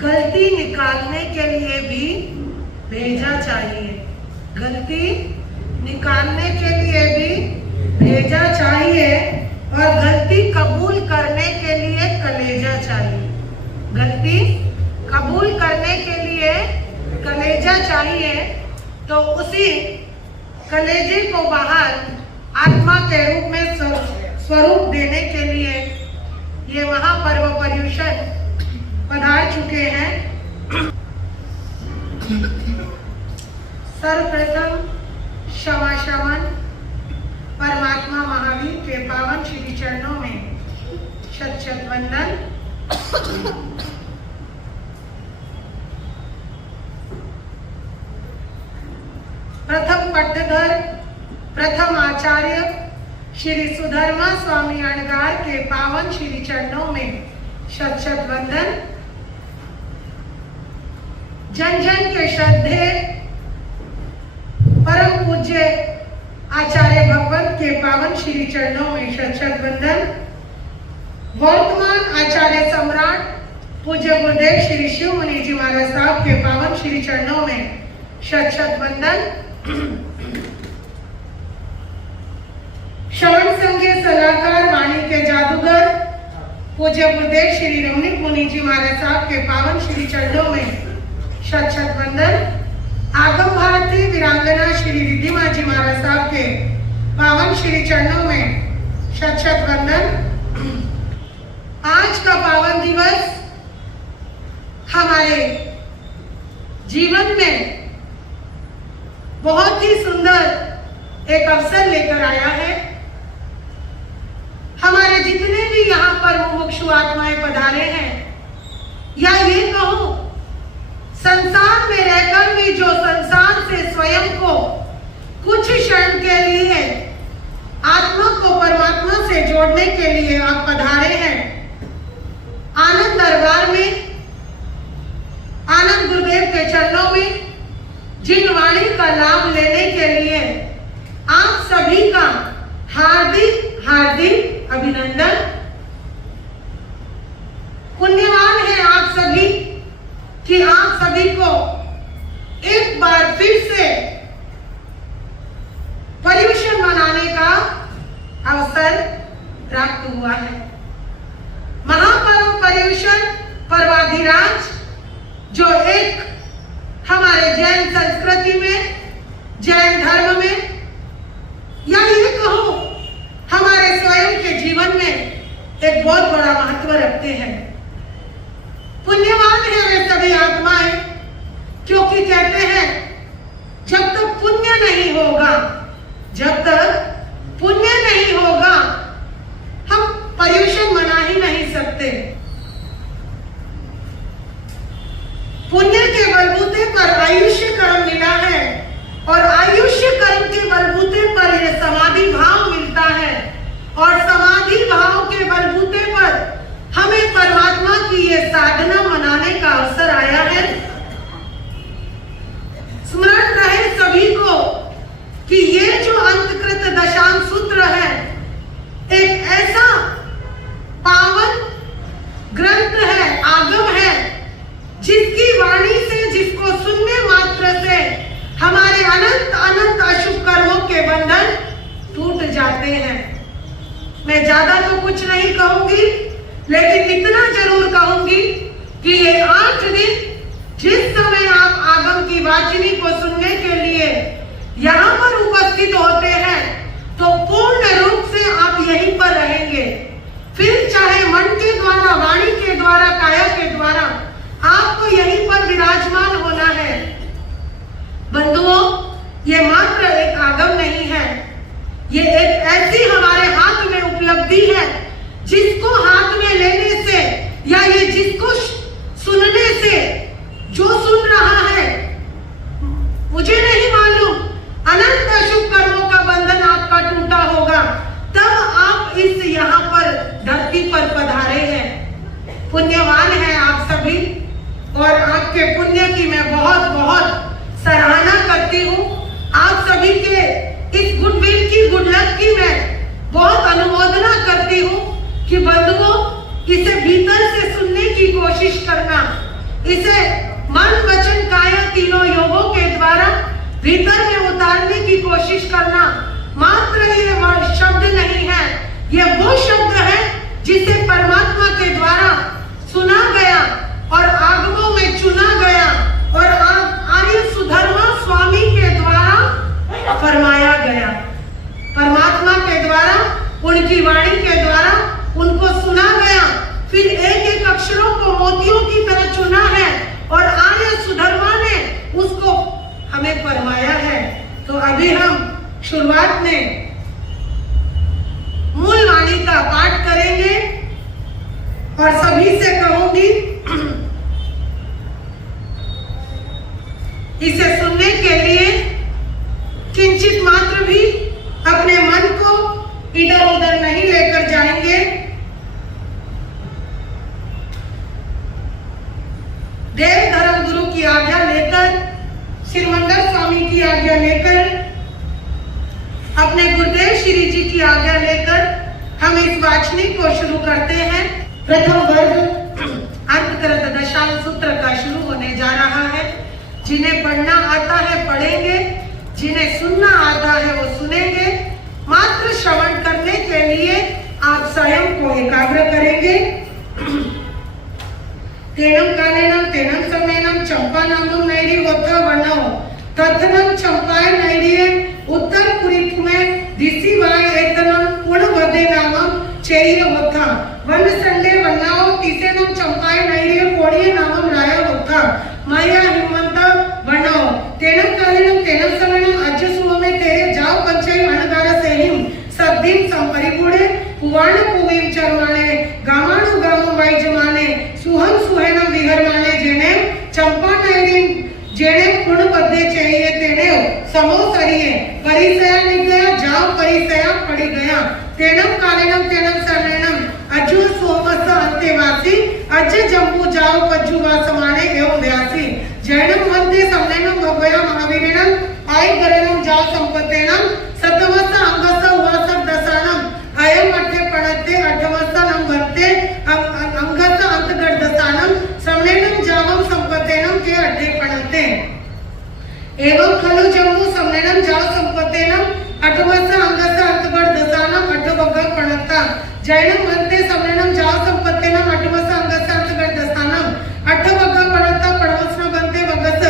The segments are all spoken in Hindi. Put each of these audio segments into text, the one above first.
गलती निकालने के लिए भी भेजा चाहिए। गलती निकालने के लिए भी भेजा चाहिए और गलती कबूल करने के लिए कलेजा चाहिए। गलती कबूल करने के लिए कलेजा चाहिए, तो उसी कलेजे को बाहर आत्मा के रूप में स्वरूप देने के लिए ये महापर्व पर्युषण पधार चुके हैं। सर्वप्रथम क्षमा शमन परमात्मा महावीर के पावन श्री चरणों में शत शत वंदन। प्रथम पट्टधर प्रथम आचार्य श्री सुधर्मा स्वामी अणगार के पावन श्री चरणों में शत शत वंदन। जन जन के श्रद्धे परम पूज्य आचार्य भगवत के पावन श्री चरणों में शत शत वंदन। वर्तमान आचार्य सम्राट पूज्य गुरुदेव श्री शिव मुनि जी महाराज साहब के पावन श्री चरणों में शत शत वंदन। श्रवण संघ के सलाहकार वाणी के जादूगर पूज्य गुरुदेव श्री रमणीक मुनि जी महाराज साहब के पावन श्री चरणों में शत शत वंदन। आगम भारती वीरांगना श्री रिद्धिमा जी महाराज साहब के पावन श्री चरणों में शत शत वंदन। आज का पावन दिवस हमारे जीवन में बहुत ही सुंदर एक अवसर लेकर आया है। हमारे जितने भी यहाँ पर मुमुक्षु आत्माएं पधारे हैं, या ये कहूं संसार में रहकर भी जो संसार से स्वयं को कुछ क्षण के लिए आत्मा को परमात्मा से जोड़ने के लिए आप पधारे हैं। आनंद दरबार में आनंद गुरुदेव के चरणों में जिन वाणी का लाभ लेने के लिए आप सभी का हार्दिक हार्दिक अभिनंदन। पुण्यवान है आप सभी कि आप सभी को एक बार फिर से पर्युषण मनाने का अवसर प्राप्त हुआ है। महापर्व पर्युषण पर्वाधिराज जो एक हमारे जैन संस्कृति में, जैन धर्म में, या ये कहो हमारे स्वयं के जीवन में एक बहुत बड़ा महत्व रखते हैं। पुण्यवान है वे सभी आत्माएं, क्योंकि कहते हैं जब तक पुण्य नहीं होगा, जब तक पुण्य नहीं होगा हम पर्युषण मना ही नहीं सकते। पुण्य के बलबूते पर आयुष्य कर्म मिला है और आयुष्य कर्म के बलबूते पर यह समाधि भाव मिलता है और समाधि भाव के बलबूते पर हमें परमात्मा की ये साधना मनाने का अवसर आया है। स्मरण रहे सभी को कि ये जो अंतकृत दशांग सूत्र है एक ऐसा पावन ग्रंथ है, आगम है, जिसकी वाणी से, जिसको सुनने मात्र से हमारे अनंत अनंत अशुभ कर्मों के बंधन टूट जाते हैं। मैं ज्यादा तो कुछ नहीं कहूंगी, लेकिन इतना जरूर कहूंगी कि ये 8 दिन जिस समय आप आगम की वाचिनी को सुनने के लिए यहाँ पर उपस्थित होते हैं, तो पूर्ण रूप से आप यहीं पर रहेंगे। फिर चाहे मन के द्वारा, वाणी के द्वारा, काया के द्वारा आपको यहीं पर विराजमान होना है। बंधुओं, ये मात्र एक आगम नहीं है, ये एक ऐसी हमारे हाथ में उपलब्धि है जिसको हाथ में लेने से, या ये जिसको सुनने से, जो सुन रहा है, मुझे नहीं मालूम, अनंत अशुभ कर्मों का बंधन आपका टूटा होगा, तब आप इस यहाँ पर धरती पर पधारे हैं। पुण्यवान हैं आप सभी और आपके पुण्य की मैं बहुत बहुत सराहना करती हूँ। आप सभी के इस गुडविल की, गुड लक की मैं बहुत अनुमोदना करती हूँ कि बंधुओं, इसे भीतर से सुनने की कोशिश करना, इसे मन वचन काया तीनों योगों के द्वारा भीतर में उतारने की कोशिश करना मात्र ये शब्द नहीं है, ये वो शब्द है जिसे परमात्मा के द्वारा सुना गया और आगमों में चुना गया और आर्य सुधर्मा स्वामी के द्वारा फरमाया गया। परमात्मा के द्वारा, उनकी वाणी के द्वारा उनको सुना गया, फिर एक एक अक्षरों को मोतियों की तरह चुना है और आर्य सुधर्मा ने उसको हमें फरमाया है। तो अभी हम शुरुआत में मूल वाणी का पाठ करेंगे और सभी से कहूंगी इसे सुनने के लिए किंचित मात्र भी अपने मन को इधर उधर नहीं लेकर जाएंगे। देव धर्म गुरु की आज्ञा लेकर, श्रीमंडल स्वामी की आज्ञा लेकर, अपने गुरुदेव श्री जी की आज्ञा लेकर हम इस वाचनी को शुरू करते हैं। प्रथम वर्ग अंतकृत दशांश सूत्र का शुरू होने जा रहा है। जिन्हें पढ़ना आता है पढ़ेंगे, जिन्हें सुनना आता है वो सुनेंगे। मात्र श्रवण करने के लिए आप स्वयं को एकाग्र करेंगे। तेनम कालेनम तेनम समयनम चंपा नामम नैरी वत्था वर्णो तथनम चंपाय नैरिये उत्तर पुरीत में दिसी वाय एतनम पुण वदे नामम चेय वत्था वन संडे वन्नाओ तीसेनम चंपाय नैरिये कोड़िये नामम राय वत्था माया हिमंत वर्णो तेनम कालेनम तेनम समयनम अज्ज सुममे तेरे जाओ पंचय अनगार सेहिम सद्दिम संपरिपूर्णे पुवाण पुवीम चरमाणे गामाणु गामो वाइजमाने सुहम सुहेनम विहरमाने जेने चंपा नैरिन जेने पुण पद्दे चाहिए तेने समो करिए परिसया निकया जाओ परिसया पड़ी गया तेनम कालेनम तेनम समयनम अजु सोमस अंतेवासी अज जम्बू जाओ पज्जु वासमाने एवं व्यासी जैनम वंदे समयनम भगवया महावीरेणम आय गरेणम जाओ संपत्तेनम सतवस अंगस उवास दसानम अयम अट्ठे पणते अठवसनम वर्ते अंगस अंतगढ़ दसानम समयनम जावम संपत्तेनम के अट्ठे पणते एवं खलु जम्बू समयनम जाओ संपत्तेनम अठवस अंगस अंतगढ़ दसानम अठवग पणता जैनम वंदे समयनम जाओ संपत्तेनम अठवस अंगस अंतगढ़ दसानम अठवग पणता पणवस्न बंते वगस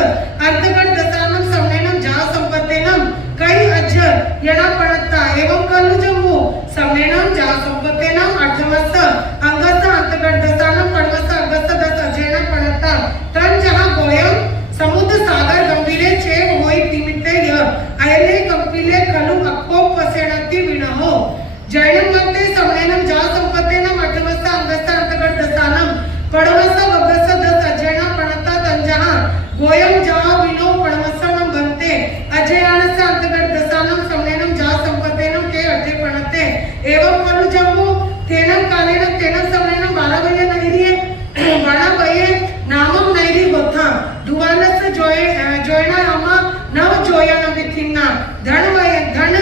अंतगढ़ दसानम समयनम जाओ संपत्तेनम कई अज यणा पणता एवं खलु जम्बू समयनम जाओ संपत्तेनम अठवस अंगस अंतगढ़ दसानम पणवस अंगस दस अजेना पणता तन जहां गोयम समुद्र सागर गंभीरे छेव होई तिमिते य अयले कंपिले कलु अक्को पसेणति विनहो जैनम वंदे समयनम जाओ संपत्तेनम अठवस अंगस अंतगढ़ दसानम पणवस वगस दस अजेना पणता तन जहां गोयम जाओ विनो पणवसनम बनते अजयानस अंतगढ़ दसानम समयनम जाओ संपत्तेनम के अठे पणते एवं खलु जम्बू तेनम कालेनम तेनम समयनम बालावय नैरिये बालावय नामम नैरी वत्था दुवानस जोयना अम्मा नव जोयन विथिन्ना धन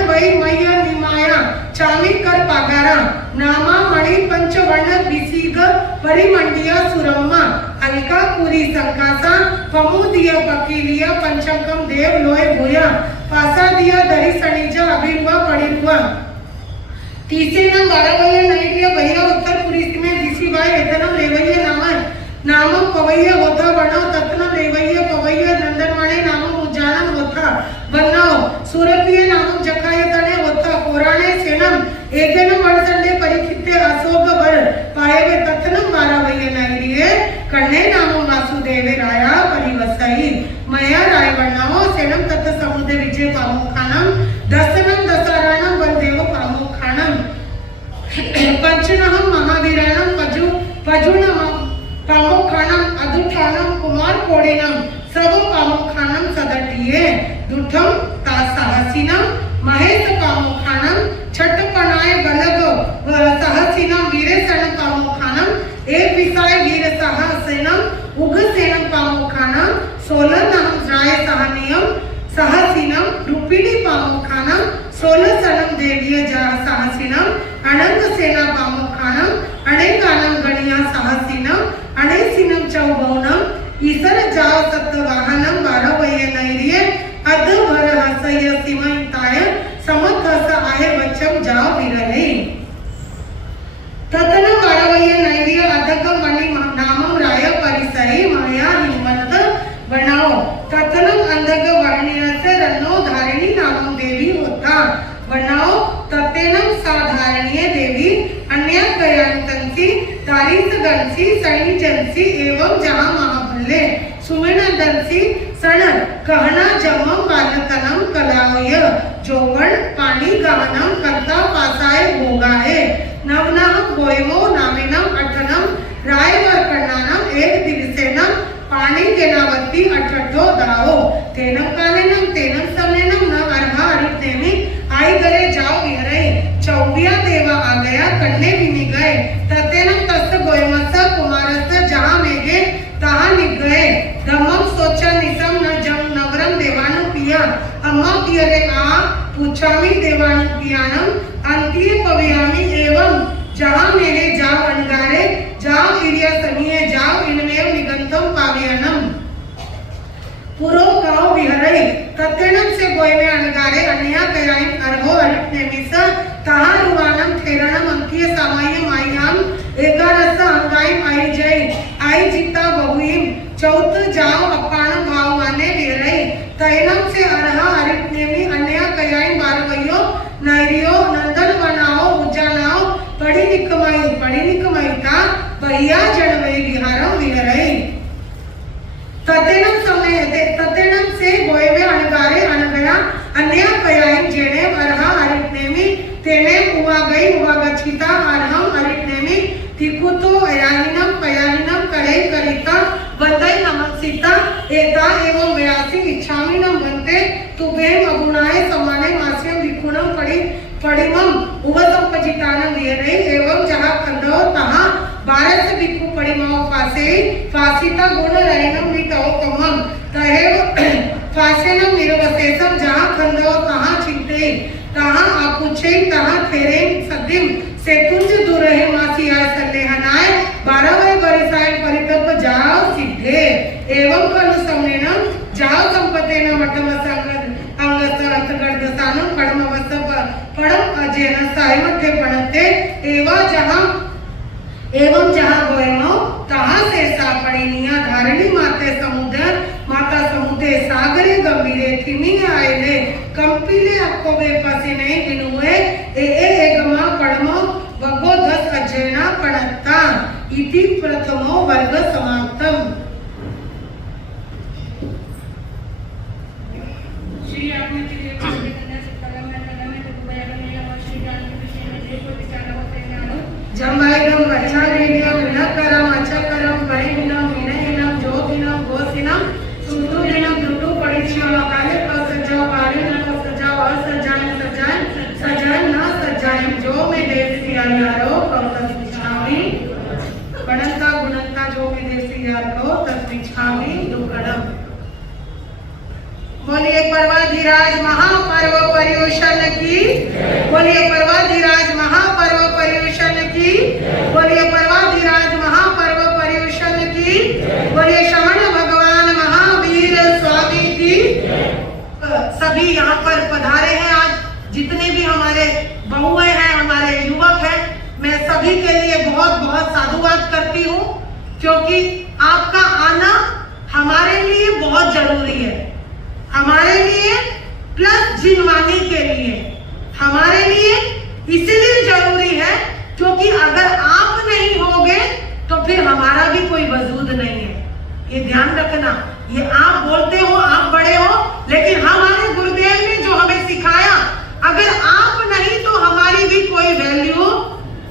वै मय निमाया चामी कर पागारा नामा मणि पंचवर्ण विसीग परिमंडिया सुरम्मा अलकापुरी संकासा पमुदिया पकीलिया पंचकम देव लोय भूया पासादिया दरी सणिजा अभिर्वा पड़िर्वा तीसेनम बालावय नैरिया भैया उत्तर पुरी में दिसी वाय एतनम लेवय नामम पवैय होता वर्णो तत्नम लेवय पवैय नंदनमणे नामम उज्जानम होता वन्नाओ सूरप्रिय नामम जखायतने होता पुराणे सेनम एकेनम वर्षंडे परिखिते अशोक वर पायवे तत्नम बालावय नैरिये कन्ने नामम वासुदेवे राया परिवसई मया राय वर्णाओ सेनम तत् समुद्र विजय पामुखानम दसनम दसारणम वंदेव पामुखानम पंचनहम महावीराणम पजुनम पामुखानम अदुठानम कुमार कोड़ेनम सर्व पामुखानम सदटिये दुठम तासाहसिनम महेश पामुखानम छटपनाय गलग सहसिनम वीरेशण पामुखानम एक विसाय वीर सहसिनम उग्रसेनम पामुखानम सोलनम राय सहनियम सहसिनम रूपिणी पामुखानम सोलसनम देवीय सहसिनम अनंग सेना पामुखानम अनेकानम गणिया सहसिनम अनेसिनम चौबौनम ईसर जाव सत्वाहनम बारवये नैरिये अध भर हसय सिमंताय समत हस आहे वचम जाव विरहे ततन बारवये नैरिये अधक मणि नामम राय परिसरी माया हिमंत बनाओ ततनम अंधक वर्णियस्य रन्नो धारिणी नामम देवी होता बनाओ ततेनम साधारणीय देवी अन्य गयांतंसी तारीस गंसी सणी जनसी एवं जहां महाबले सुमेन दंसी सण कहना जमम बालकनम कलावय जोवन पानी गहनम करता पासाय भोगाए नवनम गोयमो नामिनम अठनम राय वर्कणानम एक दिवसेनम पाणी गेनावती अठठो दाओ तेनम कालेनम तेनम समनेनम न अर्हा अरितेमी आई गरे जाओ विहरे चौबिया देवा आ गया कन्ने विनि गए ततेनम तस् गोयमस कुमारस जहां मेगे तहां निग गए धम्मम सोचा निसम न जम नगरम देवानु पिया अम्मा पियरे आ पूछामी देवानु पियानम अंतिय पवियामी एवं जहां मेरे जाओ अनगारे जाओ इरिया सनिये जाओ इनमेव निगंतम पावियानम पुरो गांव विहरे ततेनम से गोय में अनगारे अन्या गयाइन अर्हो अरिटनेमिस तहां रुवानम थेरणम अंकिय सामाय मायाम एकारस अंगाई आई जय आई जिता बहुइम चौथ जाओ अपाण भाव माने विहरे तैनम से अर्हा अरिटनेमि अन्या गयाइन बारवयो नैरियो नंदन वनाओ उजानाओ पड़ी निकमाई ता भैया जनवे विहारम विहरे ततेनम से गोय में अनगारे अनगया अन्य कयाइन जेने अर्हा अरिटनेमि तेने हुआ गच्छिता अर्हम अरिटनेमि तिकुतो अयानिनम पयानिनम करे करिता वंदय नमस्सिता एता एवं व्यासी इच्छामि नम वंते तुभेम अगुणाय समाने मास्यम विकुणम पडिमम उवसंपजितानम विहरे एवं जहां खंडो तहां 12 बिक्कु पडिमाओ फासिता गुण रहिनम वितो कमम तहेव फासेनम निरवसेसम जहां खंडो तहां चिंते तहां आपुछे तहां थेरे सदिम सेतुंज दुरहे मासिया सल्लेहनाय 12 परिसाय परितप जाओ सिद्धे एवं कनु समनेनम जाओ संपतेन मठमस अंगस अंतगर्दसानम पडमवस पडम अजेन सायमठे पणते एवं जहां गोयमो तहां से सापड़िनिया धारणी माता समुद्र सागरे गंभीरे थिमिने आयले कंपिले अक्कोबे पसिने दिनुए एगमा पडमो वगो 10 अजेना पणत्ता इति प्रथमो वर्ग समाप्तम। श्री आपने जमायगम वचारेण्यम विनकरम अचकरम परिणम विनयनम जोगिनम गोसिनम सुतुरिनम दुटु परीक्षण काले सजाओ बारे न सजाओ असजाय सजाय न सजाय जो में देसी यारो तस्मिच्छामि पणंता गुणंता जो में देसी यारो तस्मिच्छामि दुक्कडम। बोलिए पर्वधिराज महापर्व पर्युषण की बोलिए पर्वधिराज महापर्व पर्युषण की बोलिए पर्वधिराज महापर्व पर्युषण की बोलिए शमन भगवान महावीर स्वामी की। सभी यहाँ पर पधारे हैं आज जितने भी हमारे बहुएं हैं हमारे युवक हैं मैं सभी के लिए बहुत बहुत साधुवाद करती हूँ क्योंकि आपका आना हमारे लिए बहुत जरूरी है हमारे लिए प्लस जिनवानी के लिए हमारे लिए इसलिए जरूरी है क्योंकि अगर आप नहीं होगे तो फिर हमारा भी कोई वजूद नहीं है। ये ध्यान रखना ये आप बोलते हो आप बड़े हो लेकिन हमारे गुरुदेव ने जो हमें सिखाया अगर आप नहीं तो हमारी भी कोई वैल्यू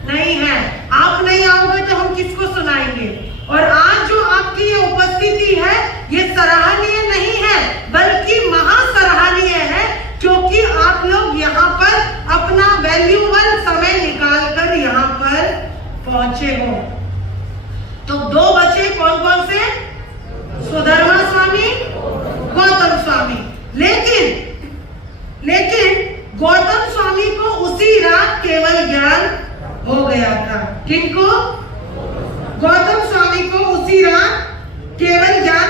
नहीं है। आप नहीं आओगे तो हम किसको सुनाएंगे। और आज जो आपकी ये उपस्थिति है ये सराहनीय नहीं है बल्कि महासराहनीय है क्योंकि आप लोग यहाँ पर अपना वैल्यूबल समय निकाल कर यहाँ पर पहुंचे हो। तो 2 बचे कौन कौन से सुधर्मा स्वामी गौतम स्वामी लेकिन गौतम स्वामी को उसी रात केवल ज्ञान हो गया था। किनको? गौतम स्वामी को उसी रात केवल ज्ञान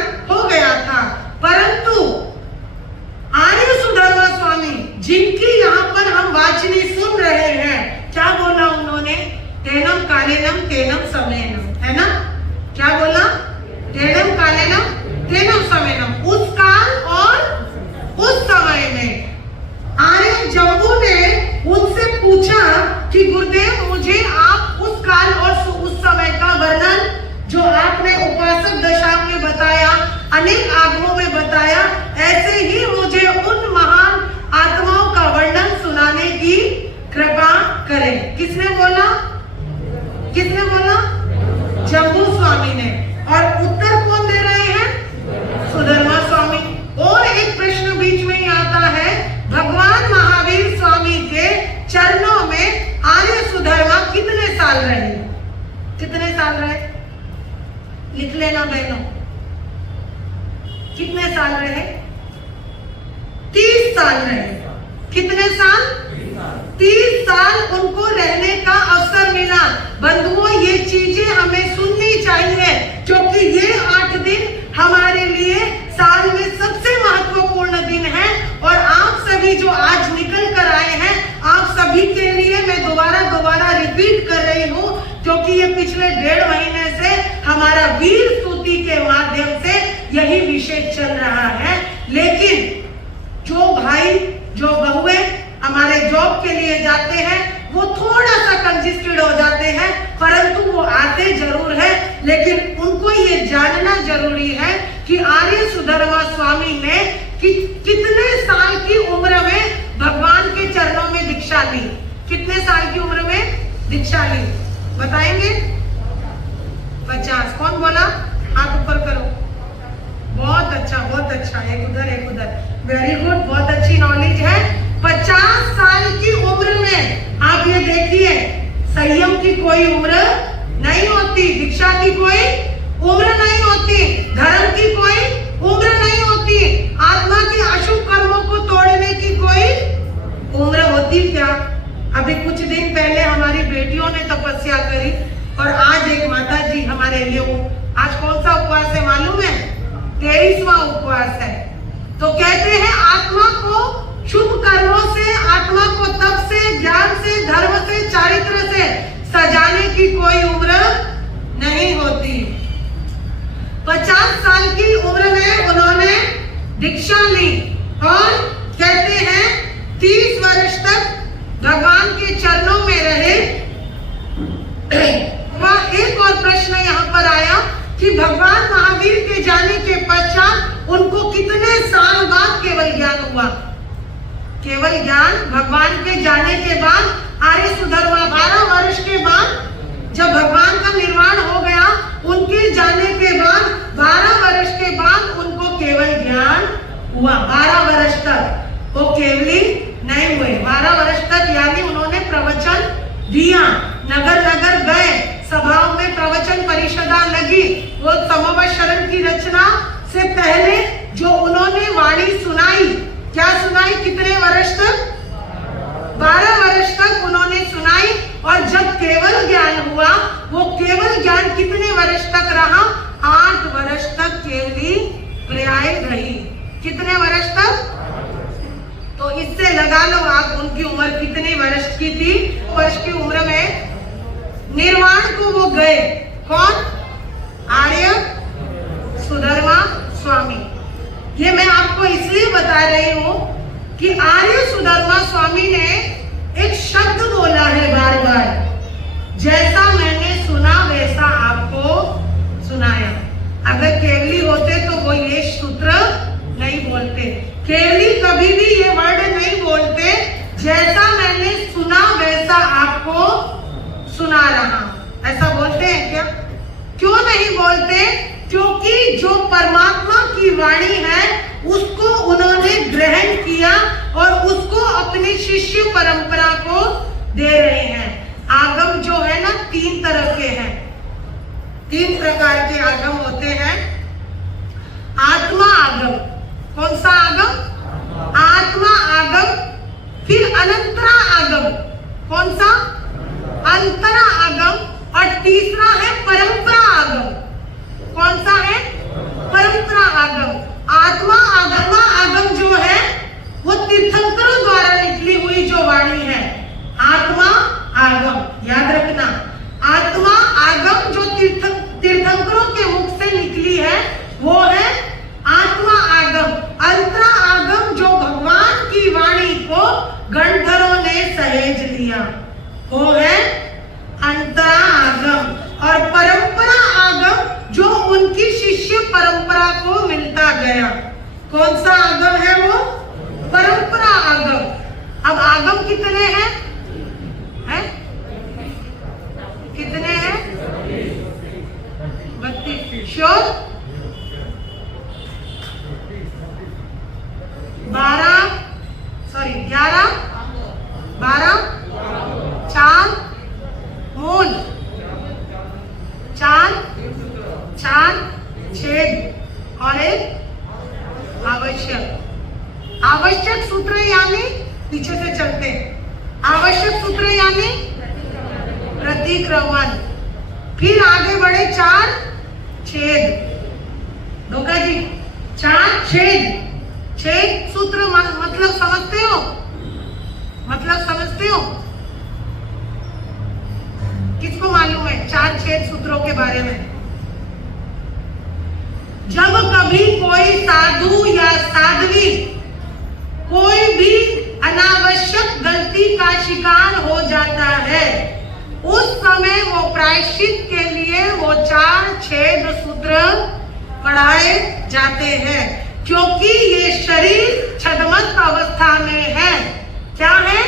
किसने बोला? किसने बोला? जम्बू स्वामी ने। और उत्तर कौन दे रहे हैं? सुधर्मा स्वामी। और एक प्रश्न बीच में ही आता है, भगवान महावीर स्वामी के चरणों में आर्य सुधर्मा कितने साल रहे? कितने साल रहे? लिख लेना बहनों, कितने साल रहे? 30 साल रहे। कितने साल? 30 साल उनको रहने का अवसर मिला। बंधुओं, ये चीजें हमें सुननी चाहिए, क्योंकि ये 8 दिन हमारे लिए साल में सबसे महत्वपूर्ण दिन है। और आप सभी जो आज निकल कर आए हैं, आप सभी के लिए मैं दोबारा रिपीट कर रही हूँ, क्योंकि ये पिछले 1.5 महीने से हमारा वीर स्तुति के माध्यम से यही विषय चल रहा है। लेकिन जो भाई जो बहुएं हमारे जॉब के लिए जाते हैं, वो थोड़ा सा कंजेस्टेड हो जाते हैं, परंतु वो आते जरूर है। लेकिन उनको ये जानना जरूरी है कि आर्य सुधर्मा स्वामी ने कितने साल की उम्र में भगवान के चरणों में दीक्षा ली? कितने साल की उम्र में दीक्षा ली? बताएंगे? 50। कौन बोला? हाथ ऊपर करो। बहुत अच्छा, बहुत अच्छा। एक उधर। वेरी गुड, बहुत अच्छी नॉलेज है। 50 साल की उम्र में आप ये देखिए, संयम की कोई उम्र नहीं होती, दीक्षा की कोई उम्र नहीं होती, धर्म की कोई उम्र नहीं होती, आत्मा के अशुभ कर्मों को तोड़ने की कोई उम्र होती क्या? अभी कुछ दिन पहले हमारी बेटियों ने तपस्या करी, और आज एक माता जी हमारे लिए, आज कौन सा उपवास है मालूम है? 23वां उपवास है। तो कहते हैं आत्मा को शुभ कर्मों से, आत्मा को तप से, ज्ञान से, धर्म से, चारित्र से सजाने की कोई उम्र नहीं होती। 50 साल की उम्र में उन्होंने दीक्षा ली, और कहते हैं 30 वर्ष तक भगवान के चरणों में रहे। वह एक और प्रश्न यहाँ पर आया कि भगवान महावीर के जाने के पश्चात उनको कितने साल बाद केवल ज्ञान हुआ? केवल ज्ञान भगवान के जाने के बाद आर्य सुधर्मा 12 वर्ष के बाद, जब भगवान का निर्वाण हो गया, उनके जाने के बाद 12 वर्ष के बाद उनको केवल ज्ञान हुआ। 12 वर्ष तक वो केवली नहीं हुए। 12 वर्ष तक यानी उन्होंने प्रवचन दिया, नगर नगर गए, सभाओं में प्रवचन परिषदा लगी। वो समवेत शरण की रचना से पहले जो उन्होंने वाणी सुनाई, क्या सुनाई? कितने वर्ष तक? 12 वर्ष तक उन्होंने सुनाई। और जब केवल ज्ञान हुआ, वो केवल ज्ञान कितने वर्ष तक रहा? 8 वर्ष तक केवली पर्याय रही। कितने वर्ष तक? तो इससे लगा लो आप उनकी उम्र कितने वर्ष की थी। वर्ष की उम्र में निर्वाण को वो गए। कौन? आर्य सुधर्मा स्वामी। ये मैं आपको इसलिए बता रही हूं कि आर्य सुधर्मा स्वामी ने एक शब्द बोला है बार बार, जैसा मैंने सुना वैसा आपको सुनाया। अगर केवली होते तो वो ये सूत्र नहीं बोलते। केवली कभी भी ये वर्ड नहीं बोलते, जैसा मैंने सुना वैसा आपको सुना रहा। ऐसा बोलते हैं क्या? क्यों नहीं बोलते? क्योंकि जो परमात्मा की वाणी है उसको उन्होंने ग्रहण किया और उसको अपनी शिष्य परंपरा को दे रहे हैं। आगम जो है ना 3 तरह के हैं, 3 प्रकार के आगम होते हैं। आत्मा आगम। कौन सा आगम? आत्मा आगम। फिर अनंतरा आगम। कौन सा? अंतरा आगम। और तीसरा है परंपरा आगम। कौन सा है? परंपरा आगम। आत्मा आगम जो है वो तीर्थंकरों द्वारा निकली हुई जो वाणी है, आत्मा आगम, याद रखना। आत्मा आगम जो तीर्थंकरों के मुख से निकली है वो है आत्मा आगम। अंतरा आगम जो भगवान की वाणी को गणधरों ने सहेज लिया वो है अंतरा आगम। और परंपरा आगम जो उनकी शिष्य परंपरा को मिलता गया। कौन सा आगम है वो? परंपरा आगम। अब आगम कितने हैं? श्योर? 11 12 4 मूल, 4 छेद और एक आवश्यक। आवश्यक सूत्र यानी पीछे से चलते हैं, आवश्यक सूत्र यानी प्रतिक्रमण। फिर आगे बढ़े 4 छेद। डोका जी 4 छेद, छेद सूत्र मतलब समझते हो? मतलब समझते हो? किसको मालूम है 4 छेद सूत्रों के बारे में? जब कभी कोई साधु या साध्वी कोई भी अनावश्यक गलती का शिकार हो जाता है, उस समय वो प्रायश्चित के लिए वो 4 छेद सूत्र पढ़ाए जाते हैं, क्योंकि ये शरीर छदमस्त अवस्था में है। क्या है?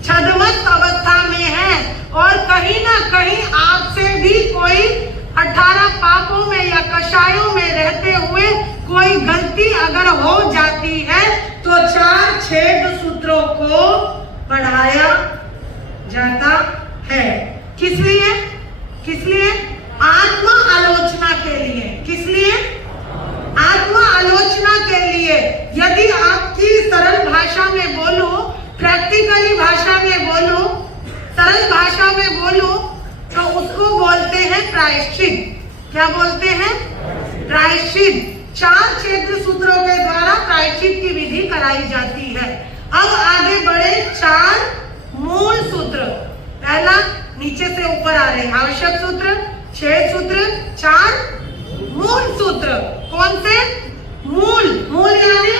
छदमस्त अवस्था में है। और कहीं ना कहीं आपसे भी कोई 18 पापों में या कषायों में रहते हुए कोई गलती अगर हो जाती है तो 4 छेद सूत्रों को पढ़ाया जाता है। किस लिए? किस लिए? आत्मा आलोचना के लिए। किस लिए? आत्मा आलोचना के लिए। यदि आपकी सरल भाषा में बोलूं, प्रैक्टिकली भाषा में बोलूं, सरल भाषा में बोलूं तो उसको बोलते हैं प्रायश्चित। क्या बोलते हैं? प्रायश्चित। 4 छेद सूत्रों के द्वारा प्रायश्चित की विधि कराई जाती है। अब आगे बढ़े 4 मूल सूत्र। पहला नीचे से ऊपर आ रहे हैं, आवश्यक सूत्र, छेद सूत्र, 4 मूल सूत्र। कौन से? मूल। मूल यानी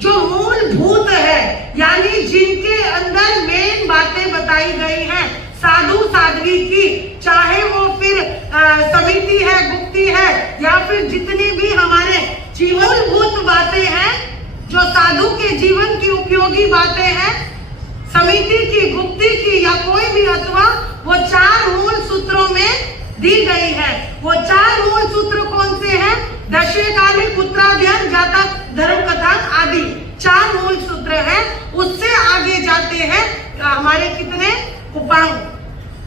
जो मूलभूत है, यानी जिनके अंदर मेन बातें बताई गई हैं साधु साध्वी की, चाहे वो फिर समिति है, गुप्ती है, या फिर जितनी भी हमारे जीवनभूत बातें हैं, जो साधु के जीवन की उपयोगी बातें हैं, समिति की, गुप्ती की या कोई भी, अथवा वो 4 मूल सूत्रों में दी गई है। वो 4 मूल सूत्र कौन से हैं? दशे काली, पुत्राध्ययन, जातक, धर्म कथा आदि 4 मूल सूत्र हैं। उससे आगे जाते हैं हमारे कितने? उपांग।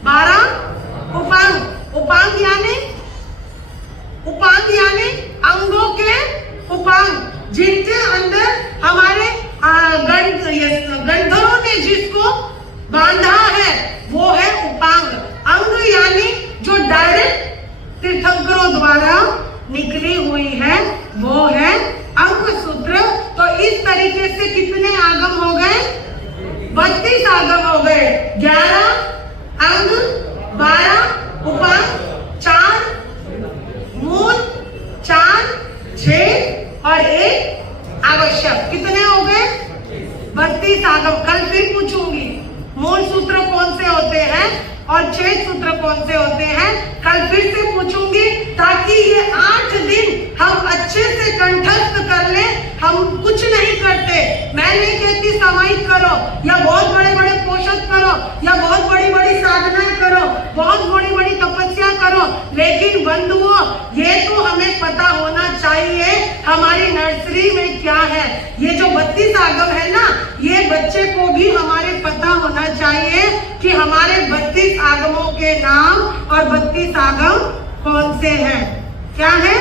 12 उपांग। उपांग यानी अंगों के उपांग, जिनके अंदर हमारे गंधर्वों ने जिसको बांधा है वो है उपांग। अंग यानी जो डायरेक्ट तीर्थंकरों द्वारा निकली हुई है वो है अंग सूत्र। तो इस तरीके से कितने आगम हो गए? 32 आगम हो गए। 11 अंग, 12 उपांग, 4 मूल, 4 छेद और 1 आवश्यक। कितने हो गए? 32 आगम। कल फिर पूछूंगी मूल सूत्र कौन से होते हैं और छेद सूत्र कौन से होते हैं, कल फिर से पूछूंगी, ताकि ये 8 दिन हम अच्छे से कंठस्थ कर लें। हम कुछ नहीं करते, मैं नहीं कहती सामायिक करो या बहुत बड़े बड़े पोषक करो या बहुत बड़ी बड़ी साधनाएं करो, बहुत बड़ी बड़ी तपस्या करो, लेकिन बंधुओं ये तो हमें पता होना चाहिए हमारी नर्सरी में क्या है। ये जो 32 आगम है ना, ये बच्चे को भी हमारे पता होना चाहिए कि हमारे 32 आगमों के नाम और 32 आगम कौन से हैं। क्या है?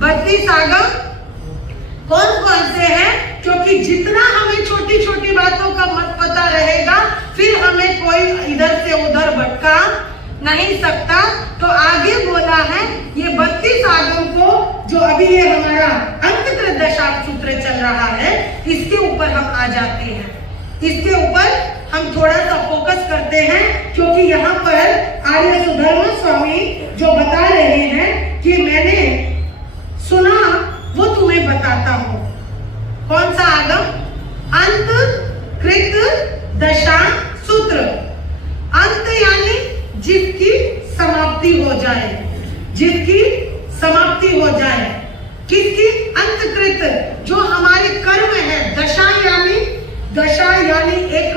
32 आगम कौन कौन से हैं? क्योंकि जितना हमें छोटी छोटी बातों का मत पता रहेगा, फिर हमें कोई इधर से उधर भटका नहीं सकता। तो आगे बोला है ये 32 आगम को, जो अभी ये हमारा अंतकृत दशांश सूत्र चल रहा है, इसके ऊपर हम आ जाते हैं। इसके ऊपर हम थोड़ा सा फोकस करते हैं, क्योंकि यहाँ पर आर्य सुधर्मा स्वामी जो बता रहे हैं कि मैंने सुना वो तुम्हें बताता हूं। कौन सा आगम? अंतकृत दशांश सूत्र। अंत यानी जिसकी समाप्ति हो जाए, जिसकी समाप्ति हो जाए। किसकी? अंतकृत, जो हमारे कर्म है। दशा यानी एक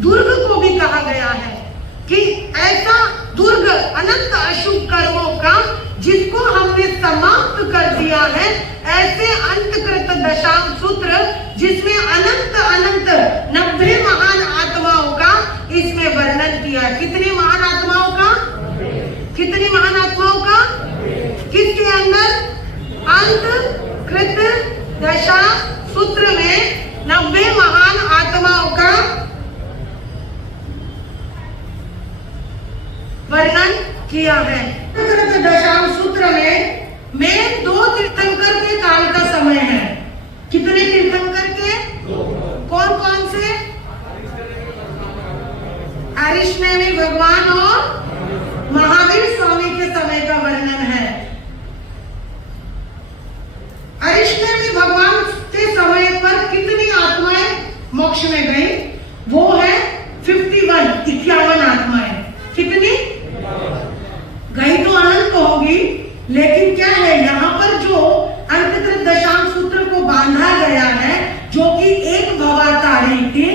दुर्ग को भी कहा गया है कि ऐसा दुर्ग, अनंत अशुभ कर्मों का जिसको हमने समाप्त कर दिया है, ऐसे अंतकृत दशांश सूत्र जिसमें अनंत अनंत 90 महान आत्माओं का इसमें वर्णन किया। कितनी महान आत्माओं का? कितनी महान आत्माओं का? किसके अंदर? अंतकृत दशा सूत्र में 90 महान आत्माओं का वर्णन किया है। दशांश सूत्र में 2 तीर्थंकर के काल का समय है। कितने तीर्थंकर के? कौन कौन से? अरिष्णेमी भगवान और महावीर स्वामी के समय का वर्णन है। अरिष्णेमी भगवान के समय पर कितनी आत्माएं मोक्ष में गई? वो है 51 आत्माएं। कितनी गई? तो अनंत होगी, लेकिन क्या है यहाँ पर जो अंतकृत दशांश सूत्र को बांधा गया है, जो कि एक भवातारी थी,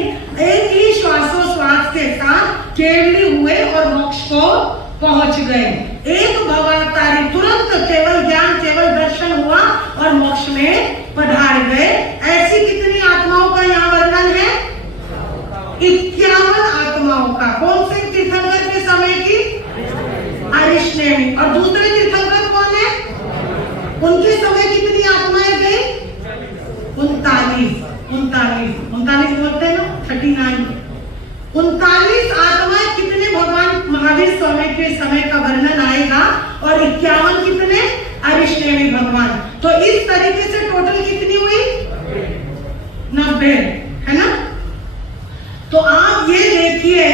एक ही श्वासोश्वास के साथ केवली हुए और मोक्ष को पहुंच गए। एक भवातारी तुरंत केवल ज्ञान, केवल दर्शन हुआ और मोक्ष में पधार गए। ऐसी कितनी आत्माओं का यहाँ वर्णन है? 51 आत्माओं का। कौन से तीर्थंकर के समय की? अरिष्णेमी। और दूसरे तीर्थंकर कौन है? उनके समय कितनी आत्माएं गई? 39 बोलते हैं ना, 39। 39 आत्माएं कितने? भगवान महावीर स्वामी के समय का वर्णन आएगा। और 51 कितने? अरिष्णेमी भगवान। तो इस तरीके से टोटल कितनी हुई? 90, है ना? तो आप ये देखिए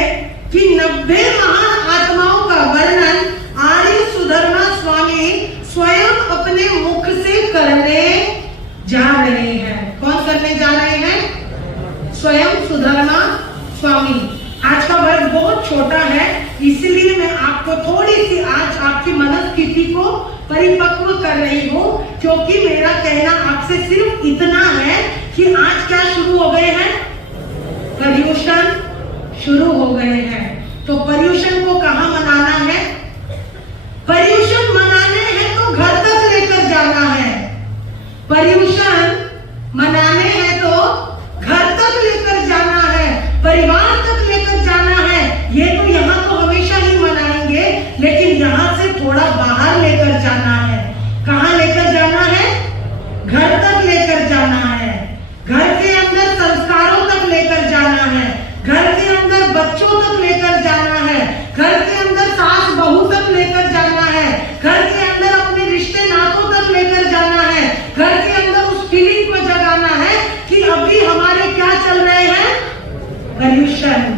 कि 90 महान आत्माओं का वर्णन आर्य सुधर्मा स्वामी स्वयं अपने मुख से करने जा रहे हैं। कौन करने जा रहे हैं? स्वयं सुधर्मा स्वामी। आज का वर्ग बहुत छोटा है, इसलिए मैं आपको थोड़ी सी आज आपकी मनस्थिति को परिपक्व कर रही हूँ, क्योंकि मेरा कहना आपसे सिर्फ इतना है कि आज क्या शुरू हो गए हैं? पर्युषण शुरू हो गए हैं। तो पर्युषण को कहाँ मनाना है? पर्युषण मनाने हैं तो घर तक लेकर जाना है। पर्युषण मनाने हैं तो घर तक लेकर जाना है, परिवार तक लेकर जाना है। ये तो यहाँ तो हमेशा ही मनाएंगे, लेकिन यहाँ से थोड़ा बाहर लेकर जाना है। कहाँ लेकर जाना है? घर तक लेकर जाना है। घर के अंदर संस्कारों तक लेकर जाना है। घर के अंदर बच्चों तक लेकर जाना है। घर के अंदर सास बहू तक लेकर जाना है। घर के अंदर अपने रिश्ते नातों तक लेकर जाना है। घर के अंदर उस फीलिंग को जगाना है कि अभी हमारे क्या चल रहे हैं? पर्युषण।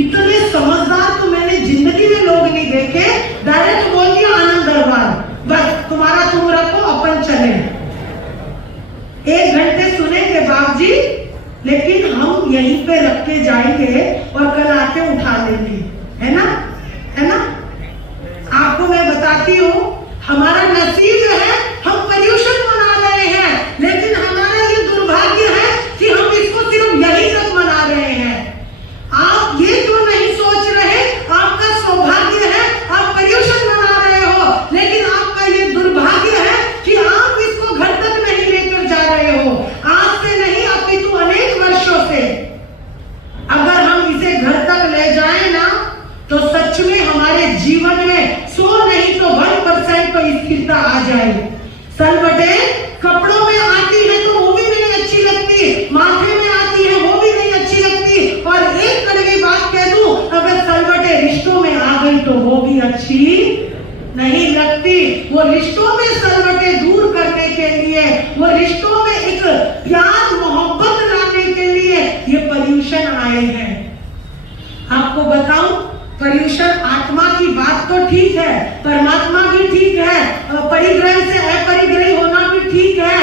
इतने समझदार तो मैंने जिंदगी में लोग नहीं देखे। डायरेक्ट बोल दिया आनंद दरबार, बस तुम्हारा तुम रखो, अपन चले। 1 घंटे सुनेंगे बाप जी, लेकिन हम यहीं पे रख के जाएंगे और कल आके उठा लेंगे, है ना? है ना? आपको मैं बताती हूँ, हमारा नसीब है, हम पर्युषण मना रहे हैं, लेकिन हमारा ये दुर्भाग्य है कि हम इसको सिर्फ यहीं तक मना रहे हैं। आप ये क्यों नहीं सोच रहे? आपका सौभाग्य है, आप पर्युषण मना रहे हो, लेकिन आपका ये दुर्भाग्य है कि आप इसको घर तक नहीं लेकर जा रहे हो। आज से नहीं, अपितु अनेक वर्षों से अगर हम इसे घर तक ले जाएं ना, तो सच में हमारे जीवन में 100 नहीं तो 1% तो स्थिरता आ जाएगी। सलवटे कपड़ों में आती है तो वो भी नहीं अच्छी लगती, माथे में आती है वो भी नहीं अच्छी लगती, और एक कड़वी बात कह दूं, अगर सलवटे रिश्तों में आ गई तो वो भी अच्छी नहीं लगती। वो रिश्तों में सलवटे दूर करने के लिए, वो रिश्तों में एक प्यार मोहब्बत लाने के लिए ये पर्युषण आए हैं। आपको बताऊं, पर्युषण आत्मा की बात तो ठीक है, परमात्मा भी ठीक है, परिग्रह से अपरिग्रही होना भी ठीक है,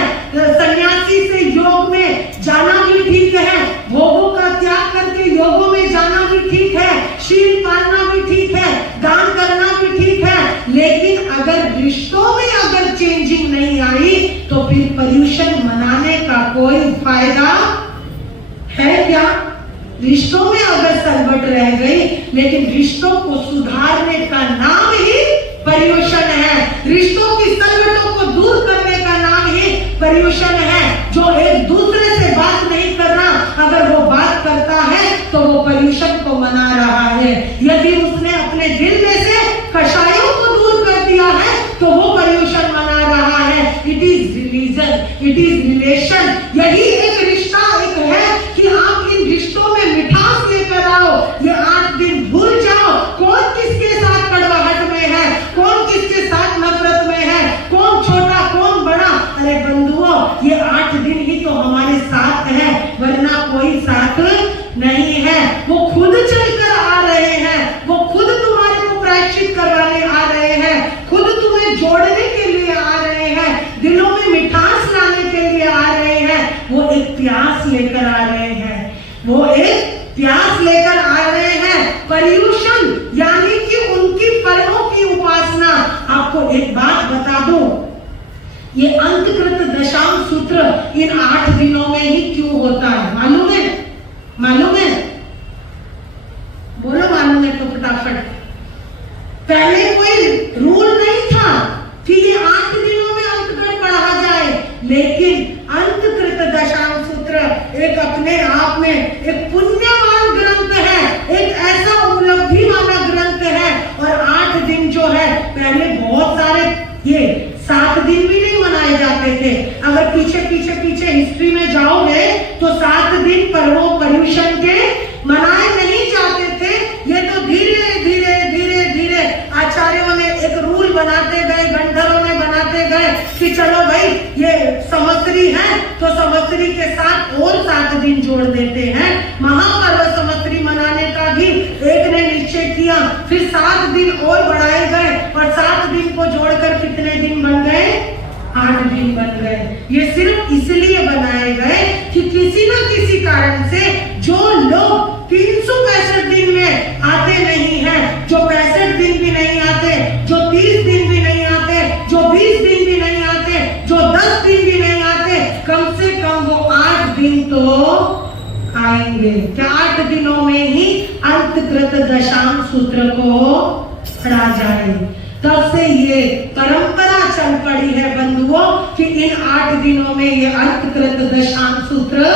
सन्यासी से योग में जाना भी ठीक है, भोगों का त्याग करके योगों में जाना भी ठीक है, शील पालना भी ठीक है, दान करना भी ठीक है, लेकिन अगर रिश्तों में अगर चेंजिंग नहीं आई तो फिर पर्युषण मनाने का कोई फायदा है क्या? रिश्तों में अगर सलवट रह गई, लेकिन रिश्तों को सुधारने का नाम ही पर्युषण है। रिश्तों की पर्यूषण है जो एक दूसरे से बात नहीं करना, अगर वो बात करता है तो वो पर्यूषण को मना रहा है। यदि उसने अपने दिल में से कषायों को दूर कर दिया है तो वो पर्यूषण मना रहा है। It is religion, it is relation. यही एक रिश्ता एक है कि आप इन रिश्तों में मिठास लेकर आओ। ये 8 दिन भूल जाओ कौन किसके साथ कड़वाहट में है, कौन किसके साथ नफरत में है, कौन छोटा कौन बड़ा। अरे बंधुओं, ये 8 दिन ही तो हमारे साथ है, वरना कोई साथ नहीं है। वो खुद चलकर आ रहे हैं, वो खुद तुम्हारे को प्रायश्चित करवाने आ रहे हैं, खुद तुम्हें जोड़ने के लिए आ रहे हैं, दिलों में मिठास लाने के लिए आ रहे हैं। वो एक प्यास लेकर आ रहे हैं, वो एक प्यास लेकर आ रहे हैं। पर्यूषण यानी कि उनकी फलों की उपासना। आपको एक बात बता दूं, ये अंतकृत दशांश सूत्र इन 8 दिनों में ही क्यों होता है मालूम है? मालूम है? बोलो मालूम है तो फटाफट। पहले कोई रूल नहीं था कि ये 8 दिनों में अंतकृत पढ़ा जाए, लेकिन अंतकृत दशांश सूत्र एक अपने आप में एक पुण्यवान ग्रंथ है, एक ऐसा उपलब्धि वाला ग्रंथ है। और 8 दिन जो है, पहले बहुत सारे ये 7 दिन भी नहीं मनाए जाते थे। अगर पीछे पीछे पीछे हिस्ट्री में जाओगे तो 7 दिन पर्यूषण के मनाए नहीं जाते थे। ये तो धीरे धीरे धीरे धीरे आचार्यों ने एक रूल बनाते गए, गंधर्वों ने बनाते गए कि चलो भाई ये संवत्सरी है तो संवत्सरी के साथ और 7 दिन जोड़ देते हैं। महापर्व संवत्सरी मनाने का भी एक ने निश्चय किया, फिर 7 दिन और बढ़ाए गए और 7 दिन को जोड़कर कितने दिन बन गए? 8 दिन बन गए। ये सिर्फ इसलिए बनाए गए कि किसी न किसी कारण से जो लोग 365 दिन में आते नहीं हैं, जो 65 दिन भी नहीं आते, जो 30 दिन भी नहीं आते, जो 20 दिन भी नहीं आते, जो 10 दिन भी नहीं आते, कम से कम वो 8 दिन तो आएंगे। क्या 8 दिनों में ही अंतकृत दशांश सूत्र को पढ़ा जाए? तब से ये परंपरा चल पड़ी है बंधुओं कि इन 8 दिनों में ये अंतकृत दशांश सूत्र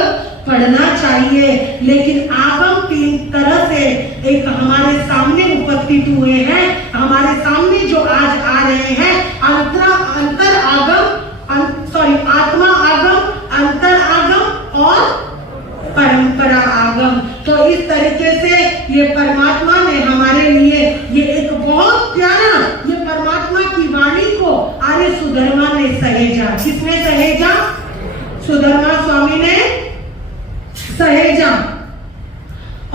पढ़ना चाहिए। लेकिन आगम 3 तरह से एक हमारे सामने उपस्थित हुए हैं, हमारे सामने जो आज आ रहे हैं। अंतर आगम, आत्मा आगम, अंतर आगम और परंपरा आगम। तो इस तरीके से ये परमात्मा ने हमारे लिए ये एक बहुत प्यारा, ये परमात्मा की वाणी को आर्य सुधर्मा ने सहेजा। किसने सहेजा? सुधर्मा स्वामी ने सहेजा।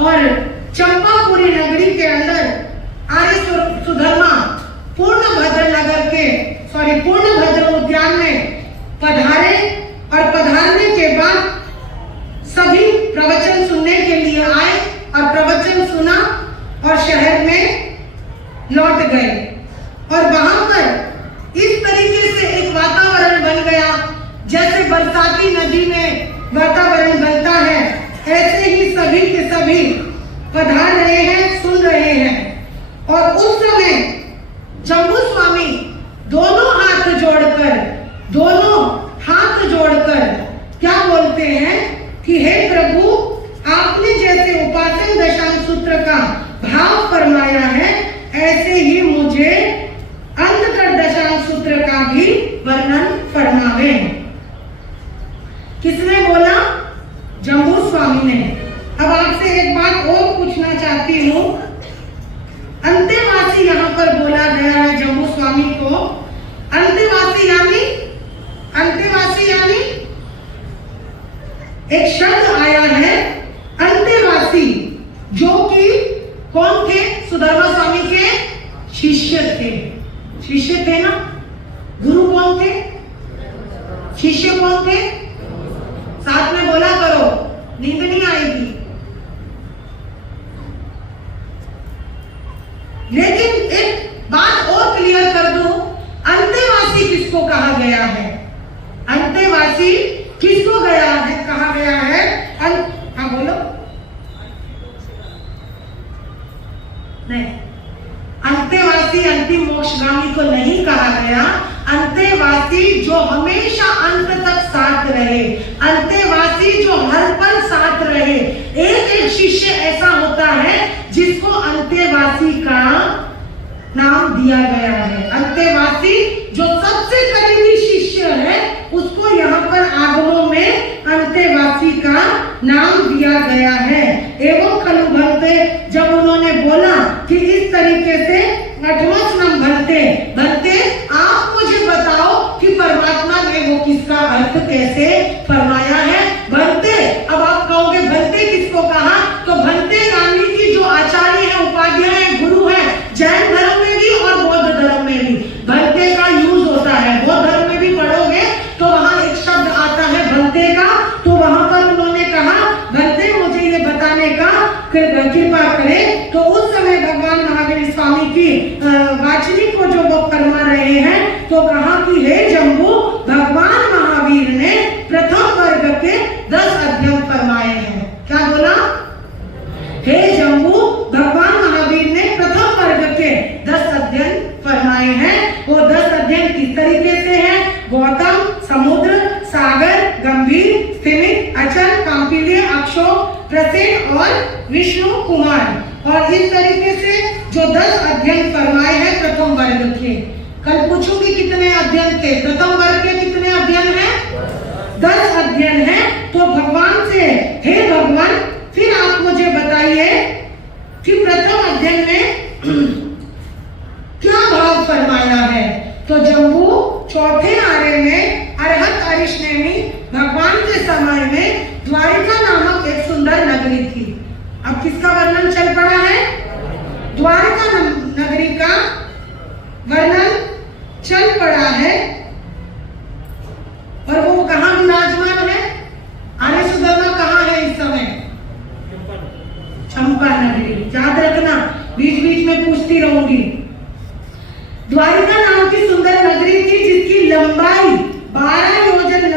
और चंपापुरी नगरी के अंदर आर्य सुधर्मा पूर्णभद्र उद्यान में पधारे और पधारने के बाद सभी प्रवचन सुनने के लिए आए और प्रवचन सुना और शहर में लौट गए। और वहां पर इस तरीके से एक वातावरण बन गया जैसे बरसाती नदी में वातावरण बनता है, ऐसे ही सभी के सभी पधार रहे हैं, सुन रहे हैं। और उस समय जम्बू स्वामी दोनों हाथ जोड़कर क्या बोलते हैं कि हे प्रभु, आपने जैसे उपासन दशांश सूत्र का भाव फरमाया है, ऐसे ही मुझे अंतकृत दशांश सूत्र का भी वर्णन फरमावे। किसने बोला? जम्बू स्वामी ने। अब आपसे एक बात और पूछना चाहती हूँ। अंतेवासी यहाँ पर बोला गया है जम्बू स्वामी को। अंतेवासी यानी एक शब्द आया है अंतेवासी, जो कि कौन थे? सुधर्मा स्वामी के शिष्य थे ना। गुरु कौन थे? शिष्य कौन थे? साथ में बोला करो, नींद नहीं आएगी। लेकिन एक बात और क्लियर कर दूं, अंतेवासी किसको कहा गया है? अंतेवासी किसको कहा गया है? हाँ बोलो। नहीं, अंतेवासी अंतिम मोक्षगामी को नहीं कहा गया। अंतेवासी जो हमेशा अंत तक गया है। एवं खलु भंते, जब उन्होंने बोला कि इस तरीके से 8वां श्लोक भंते आप मुझे बताओ कि परमात्मा ने वो किसका अर्थ कैसे फरमाया है। भंते, अब आप कहोगे भंते किसको कहा, तो भंते यानी कि जो आचार्य है, उपाध्याय है, गुरु है, जैन धर्म में भी और बौद्ध धर्म में भी भंते का यूज होता है। बौद्ध धर्म में भी पढ़ोगे तो वहां एक शब्द आता है भंते का, तो वहां पर उन्होंने कहा भंते मुझे ये बताने का कृपा करें। तो उस समय भगवान महावीर स्वामी की वाचनी को जो वो फरमा रहे हैं, तो कहा कि हे जम्बू, भगवान महावीर ने प्रथम वर्ग के 10 अध्ययन फरमाए हैं। क्या बोला? हे जम्बू, भगवान महावीर ने प्रथम वर्ग के 10 अध्ययन फरमाए हैं। वो 10 अध्ययन किस तरीके से हैं? गौतम, समुद्र, सागर, गंभीर, स्थिमित, अचल, कांपिल्य, अक्षोभ, प्रसेन और विष्णु कुमार। और इस तरीके से जो 10 अध्ययन फरमाए हैं प्रथम वर्ग के। कल पूछूंगी कितने अध्ययन थे? प्रथम वर्ग के कितने अध्ययन हैं? 10 अध्ययन हैं। तो भगवान से, हे भगवान, फिर आप मुझे बताइए कि प्रथम अध्ययन में क्या भाव फरमाया है। तो जम्बू चौथे आर्य में अरहत अरिष्णेमी भगवान के समय में द्वारिका नामक एक सुंदर नगरी थी। अब किसका वर्णन चल पड़ा है? द्वारिका नगरी का वर्णन चल पड़ा है। और वो कहाँ विराजमान है? आर्य सुधर्मा कहाँ है इस समय? चंपा नगरी। याद रखना, बीच बीच में पूछती रहूंगी। द्वारिका नाम की सुंदर नगरी थी जिसकी लंबाई 12 योजन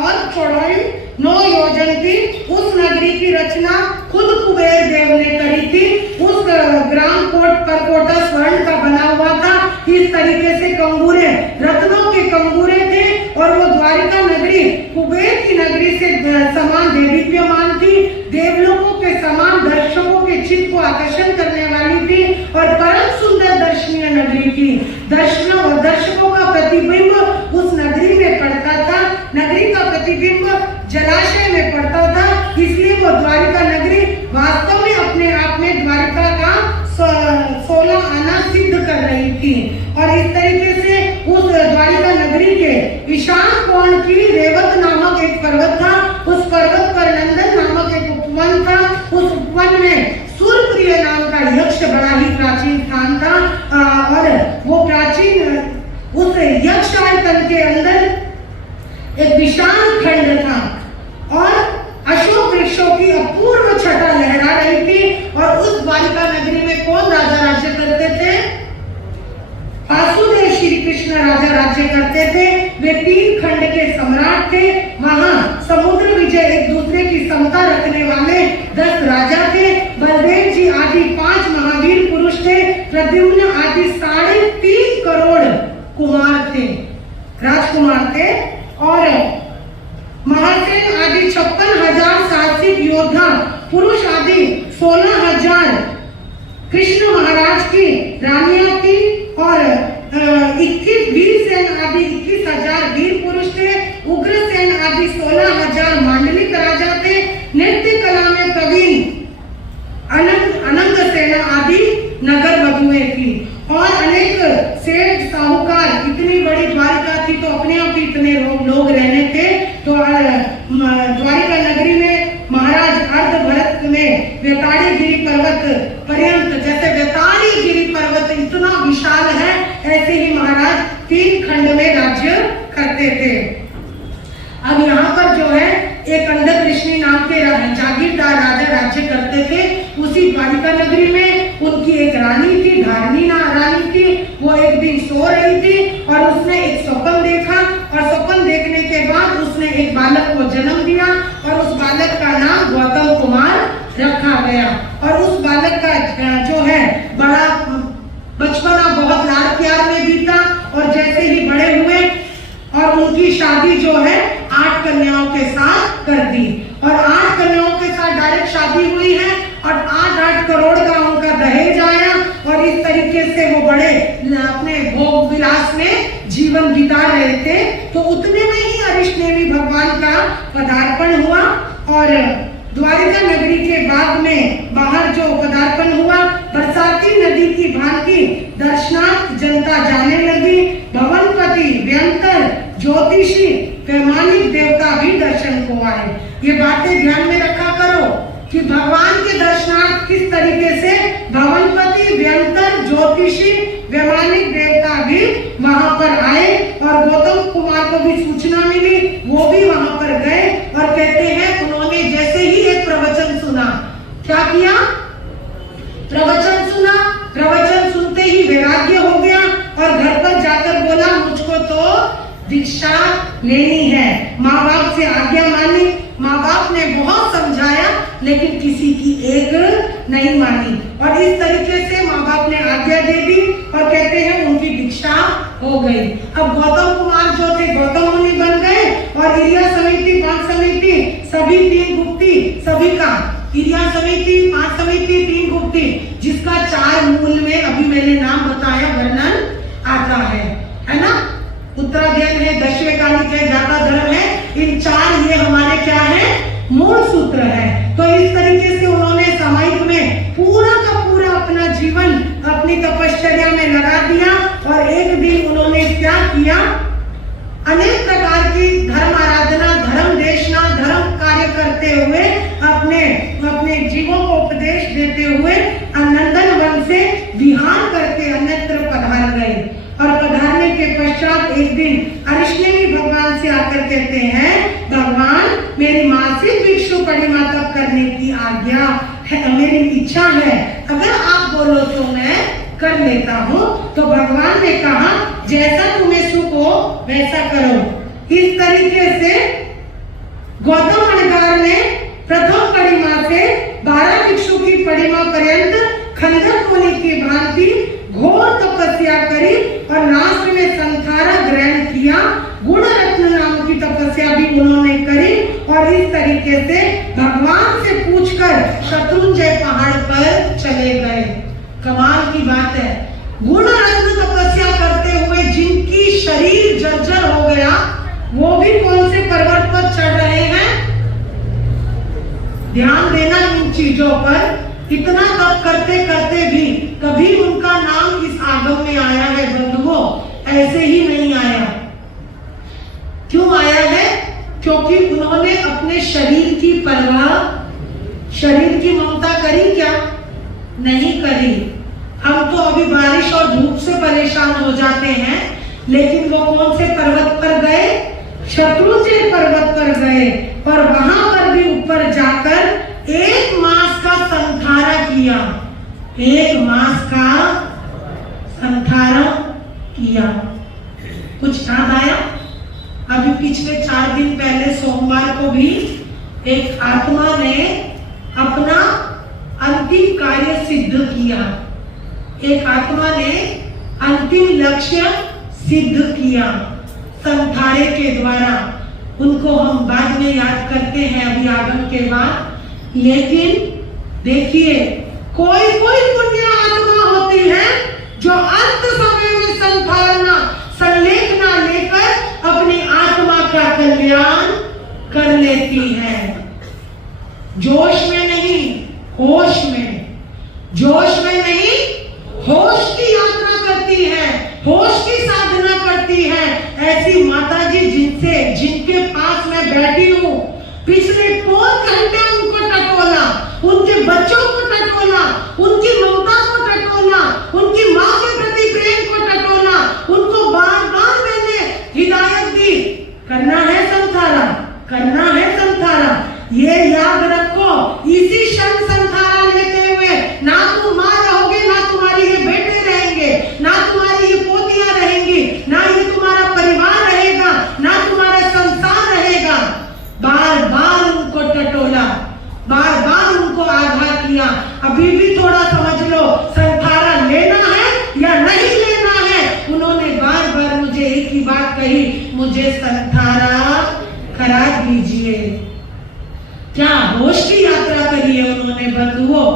और चौड़ाई 9 योजन थी। उस नगरी की रचना खुद कुबेर देव ने करी थी। उस ग्राम कोट पर कोटा स्वर्ण का बना हुआ था। इस तरीके से कंगूरे, रत्नों के कंगूरे थे। और वो द्वारिका नगरी कुबेर की नगरी से समान देदीप्यमान थी। देवलोकों के समान दर्शकों के चित्त को आकर्षण करने वाली थी और परम सुंदर दर्शनीय नगरी थी। दर्शकों का प्रतिबिंब उस नगरी में पड़ता था। नगरी का प्रतिबिंब जलाशय में पड़ता था। इसलिए वो द्वारिका नगरी वास्तव में अपने आप में द्वारिका का 16 आना सिद्ध कर रही थी। और इस तरीके से उस द्वारिका नगरी के ईशान कोण की रेवत नामक एक पर्वत था। उस पर्वत पर नंदन नामक एक उपवन था। उस उपवन में सूर्यप्रिय नाम का यक्ष बड़ा ही प्राचीन स्थान था। और वो प्राचीन उस यक्ष आयतन के अंदर एक विशाल खंड था और अशोक वृक्षों की अपूर्व छटा लहरा रही थी। और उस द्वारिका नगरी में कौन राजा राज्य करते थे? वासुदेव श्री कृष्ण राजा राज्य करते थे। वे 3 खंड के सम्राट थे। वहां समुद्र विजय एक दूसरे की समता रखने वाले 10 राजा थे। बलदेव जी आदि 5 महावीर पुरुष थे। प्रद्युम्न आदि 3.5 करोड़ कुमार थे, राजकुमार थे। और महासेन आदि 56,000 साहसिक योद्धा पुरुष आदि 16,000 कृष्ण महाराज की रानियां थी। और 21 वीरसेन आदि 21,000 वीर पुरुष थे। उग्रसेन आदि 16,000 मांडलिक राजा थे। नृत्य कला में प्रवीण अनंग सेना आदि नगर वधुएं थी। और अनेक सेठ साहूकार, इतनी बड़ी द्वारिका थी तो अपने आप ही इतने लोग रहने थे। तो द्वारिका नगरी में महाराज अर्धभरत में वेताड़ी गिरी पर्वत पर्यंत, जैसे वेताड़ी गिरी पर्वत इतना विशाल है, ऐसे ही महाराज 3 खंड में राज्य करते थे। अब यहाँ पर जो है एक अंधक ऋषि नाम के जागीरदार राजा राज्य करते थे। उसी द्वारिका नगरी में उनकी एक रानी थी, धारणी रानी थी। वो एक दिन सो रही थी और उसने एक स्वप्न देखा। और स्वप्न देखने के बाद उसने एक बालक को जन्म दिया और उस बालक का नाम गौतम कुमार रखा गया। और उस बालक का जो है बड़ा बचपना बहुत लाड़ प्यार में बीता। और जैसे ही बड़े हुए और उनकी शादी जो है 8 कन्याओं के साथ कर दी। और 8 कन्याओं के साथ डायरेक्ट शादी हुई है और 8 करोड़ का उनका दहेज आया। और इस तरीके से वो बड़े अपने भोग विलास में जीवन बिता रहे थे। तो उतने में ही अरिष्णेमी भगवान का पदार्पण हुआ। और द्वारिका नगरी के बाग में बाहर जो पदार्पण हुआ, बरसाती नदी की भांति दर्शनार्थ जनता जाने लगी। भवनपति, व्यंतर, ज्योतिषी, वैमानिक देवता भी दर्शन को आए। ये बातें ध्यान में रखा करो कि भगवान के दर्शनार्थ किस तरीके से भवनपति, व्यंतर, ज्योतिषी, वैमानिक देवता भी वहां पर आए और गौतम कुमार को भी सूचना मिली, वो भी वहां पर गए और कहते हैं उन्होंने जैसे ही एक प्रवचन सुना, क्या किया? प्रवचन सुना। प्रवचन सुनते ही वैराग्य हो गया और घर पर जाकर बोला मुझको तो दीक्षा लेनी है। माँ बाप से आज्ञा मानी, माँ बाप ने बहुत समझाया लेकिन किसी की एक नहीं मानी और इस तरीके से माँ बाप ने आज्ञा दे दी और कहते हैं उनकी दीक्षा हो गई। अब गौतम कुमार जो थे गौतम मुनि बन गए और इरिया समिति, पांच समिति, सभी तीन गुप्ती, सभी का इरिया समिति, पांच समिति, तीन गुप्ती, जिसका 4 मूल में अभी मैंने नाम बताया, वर्णन आता है ना? उत्तराध्ययन है, दशवे कालिक है, जाता धर्म है, इन 4 ये हमारे क्या है? मूल सूत्र है। तो इस तरीके से उन्होंने सामयिक में पूरा का पूरा अपना जीवन अपनी तपश्चर्या में लगा दिया और एक दिन उन्होंने क्या किया? अनेक प्रकार की धर्म आराधना, धर्म देशना, धर्म कार्य करते हुए अपने जीवों को उपदेश देते हुए नंदन वन से विहार करके अन्यत्र पधार गए और पधारने के पश्चात एक दिन अरिष्णेमी भगवान से आकर कहते हैं भगवान मेरी मासिक भिक्षु परिमा तप करने की आज्ञा है, मेरी इच्छा है, अगर आप बोलो तो मैं कर लेता हूँ। तो भगवान ने कहा जैसा तुम्हें सुख हो वैसा करो। इस तरीके से गौतम अणगार ने प्रथम परिमा से 12 भिक्षु की परिमा पर्यंत खंडक मुनि की भांति घोर तपस्या करी और नास्त्र में संथारा ग्रहण किया। गुण रत्न नाम की तपस्या भी उन्होंने करी और इस तरीके से भगवान से पूछकर शत्रुंजय पहाड़ पर चले गए। कमाल की बात है, गुण रत्न तपस्या करते हुए जिनकी शरीर जर्जर हो गया वो भी कौन से पर्वत पर चढ़ रहे हैं? ध्यान देना इन चीजों पर। इतना तप करते करते भी कभी उनका नाम इस आगम में आया है बंधुओं? ऐसे ही नहीं आया। क्यों आया है? क्योंकि उन्होंने अपने शरीर की परवाह, शरीर की ममता करी क्या? नहीं करी। हम तो अभी बारिश और धूप से परेशान हो जाते हैं, लेकिन वो कौन से पर्वत पर गए? शत्रुंजय पर्वत पर गए और वहां पर भी ऊपर जाकर 1 मास का संथारा किया। 1 मास का संथारा किया। कुछ याद आया? अभी पिछले 4 दिन पहले सोमवार को भी एक आत्मा ने अपना अंतिम कार्य सिद्ध किया। एक आत्मा ने अंतिम लक्ष्य सिद्ध किया संथारे के द्वारा। उनको हम बाद में याद करते हैं अभी आगम के बाद। लेकिन देखिए कोई कोई पुण्य आत्मा होती है जो अंत समय में संथारना, संलेखना लेकर अपनी आत्मा का कल्याण कर लेती है। जोश में नहीं, होश में। जोश में नहीं, होश की यात्रा करती है, होश की साधना करती है। ऐसी माता जी जिनके पास मैं बैठी हूँ, पिछले 4 घंटे उनको टटोला, उनके बच्चों को टटोला, उनकी ममता को टटोला, उनकी माँ के प्रति प्रेम को टटोला, उनको बार बार मैंने हिदायत दी, करना है संथारा, करना है संथारा। ये याद रखो, इसी क्षण संथारा लेते हुए ना तुम माँ रहोगे, ना तुम्हारी ये बेटे रहेंगे, ना तुम्हारी ये पोतियां रहेंगी, ना ये तुम्हारा परिवार रहेगा, ना तुम्हारा संसार रहेगा। बार बार उनको टटोला, बार बार उनको आघात किया। अभी भी थोड़ा समझ लो, संथारा लेना है या नहीं लेना है। उन्होंने बार बार मुझे एक ही बात कही, मुझे संथारा करा दीजिए। क्या होश की यात्रा करी है उन्होंने बंधुओं?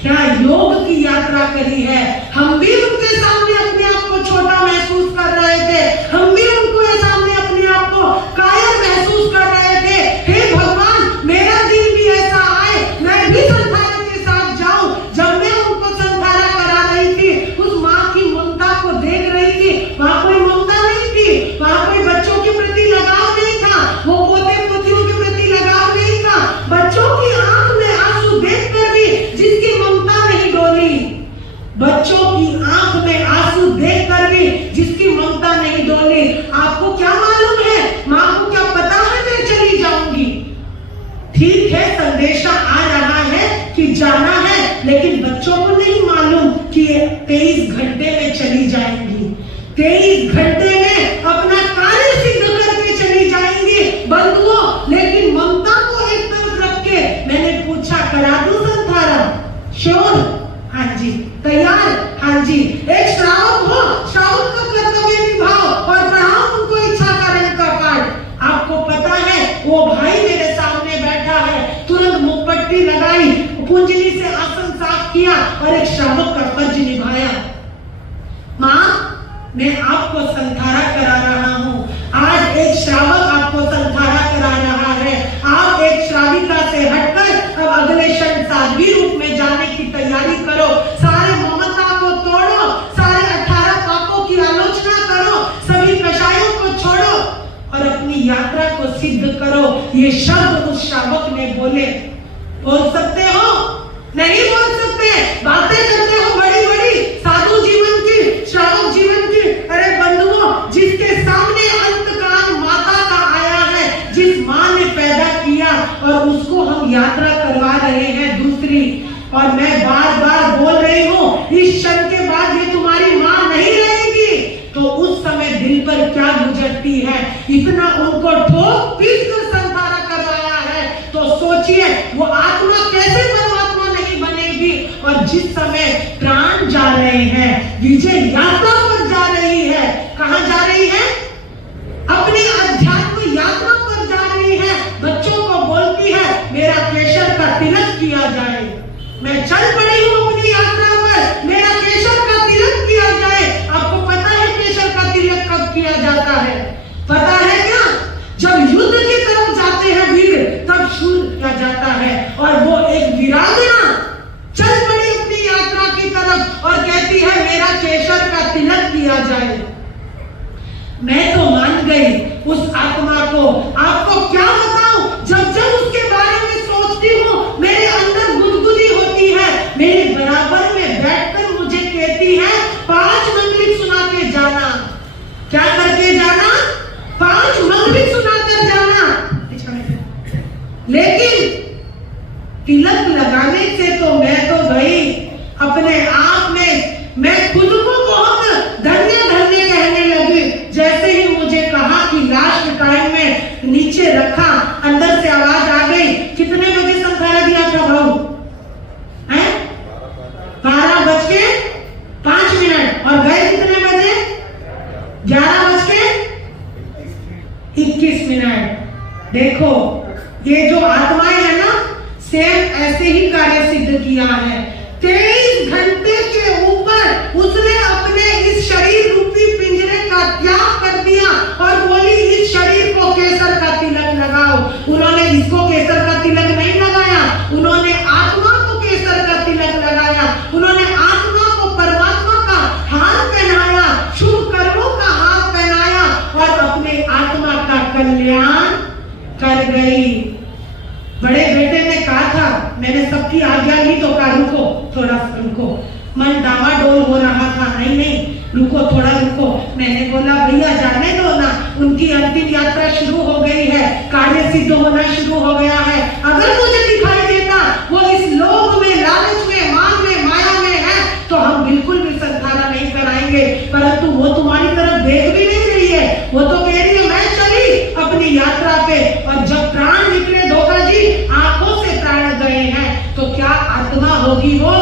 क्या योग की यात्रा करी है? हम भी उनके सामने अपने आप को छोटा महसूस कर रहे थे, हम भी उनको सामने अपने आप को कायर महसूस कर रहे थे। हे भगवान, मेरा दिन भी ऐसा लेकिन बच्चों को नहीं मालूम कि ये 23 घंटे में चली जाएंगी, 23 घंटे में अपना कार्य सिद्ध करके चली जाएंगी बंधुओं। लेकिन ममता को एक तरफ रख के मैंने पूछा, करा दूं संथारा? श्योर? हाँ जी। तैयार? हाँ जी। एक श्रावक हो, श्रावक का कर्तव्य निभाओ और पढ़ाओ उनको इच्छा कारण का पाठ। आपको पता है वो भाई मेरे सामने बैठा है, तुरंत मुखपट्टी लगाई, कुंजली से आसन साफ किया और एक श्रावक का फर्ज निभाया। माँ, मैं आपको संथारा करा रहा हूँ। आज एक श्रावक आपको संथारा करा रहा है। आप एक श्राविका से हटकर अब अगले क्षण साध्वी रूप में जाने की तैयारी करो। सारे ममता को तोड़ो, सारे 18 पापों की आलोचना करो, सभी कषायों को छोड़ो और अपनी यात्रा को सिद्ध करो। ये शब्द उस श्रावक ने बोले। बोल सकते हो? नहीं बोल सकते। बातें करते हो बड़ी बड़ी, साधु जीवन की, श्रावक जीवन की। अरे बंधुओं, जिसके सामने अंतकाल माता का आया है, जिस माँ ने पैदा किया और उसको हम यात्रा करवा रहे हैं दूसरी। और मैं बार बार बोल रही हूँ, इस क्षण के बाद ये तुम्हारी माँ नहीं रहेगी तो उस समय दिल पर क्या गुजरती है। इतना उनको ठोक पीट कर संथारा करवाया है तो सोचिए वो आत्मा कैसे परमात्मा नहीं बनेगी। और जिस समय प्राण जा रहे हैं, विजय यात्रा पर जा रही है, कहाँ जा रही है? अपनी अध्यात्म यात्रा पर जा रही है। बच्चों को बोलती है मेरा केशर का तिलक किया जाए। मैं चल पड़ी हूँ अपनी यात्रा पर, मेरा केशर का तिलक किया जाए। आपको पता है केशर का तिलक कब किया जाता है? पता है क्या? जब युद्ध की तरफ जाते हैं वीर, तब शुरू किया जाता है। और वो एक वीरांगना चल पड़ी अपनी यात्रा की तरफ और कहती है मेरा केशर का तिलक किया जाए। मैं तो मान गई उस आत्मा को। आपको क्या बताऊं, जब जब उसके बारे में सोचती हूँ मेरे अंदर गुदगुदी होती है। मेरे बराबर में बैठकर मुझे कहती है 5 मंगलिक सुना के जाना। क्या करके जाना? 5 मंगलिक सुनाकर जाना। लेकिन तिलक लगाने से तो मैं तो गई अपने आप में, मैं खुद को बहुत धन्य धन्य कहने लगी। जैसे ही मुझे कहा कि लास्ट टाइम में नीचे रखा, अंदर से आवाज आ गई, कितने बजे संथारा दिया था भाऊ? 12:05 और गए कितने बजे? 11:21। देखो ये जो आत्माएं है ना, सेम ऐसे ही कार्य सिद्ध किया है। 23 घंटे के ऊपर उसने अपने इस शरीर रूपी पिंजरे का त्याग कर दिया और बोली इस शरीर को केसर का तिलक लगाओ। उन्होंने इसको केसर का तिलक नहीं लगाया, उन्होंने आत्मा को केसर का तिलक लगाया। उन्होंने आत्मा को परमात्मा का हार पहनाया, शुभ कर्मों का हार पहनाया और अपने आत्मा का कल्याण कर गई। बड़े बेटे ने कहा था, मैंने सबकी आज्ञा ली तो कहा रुको, थोड़ा रुको। मन डामाडोल हो रहा था, नहीं रुको, थोड़ा रुको। मैंने बोला भैया जाने दो ना, उनकी अंतिम यात्रा शुरू हो गई है, कार्य सिद्ध होना शुरू हो गया है। अगर मुझे दिखाई देता वो इस लोक में, लालच में, मान में, माया में है तो हम बिल्कुल भी संथारा नहीं कराएंगे। परंतु वो तुम्हारी तरफ देख भी नहीं रही है, वो तो कह रही है मैं चली अपनी यात्रा पे। और जब प्राण निकले धोखा जी, आंखों से प्राण गए हैं, तो क्या आत्मा होगी वो?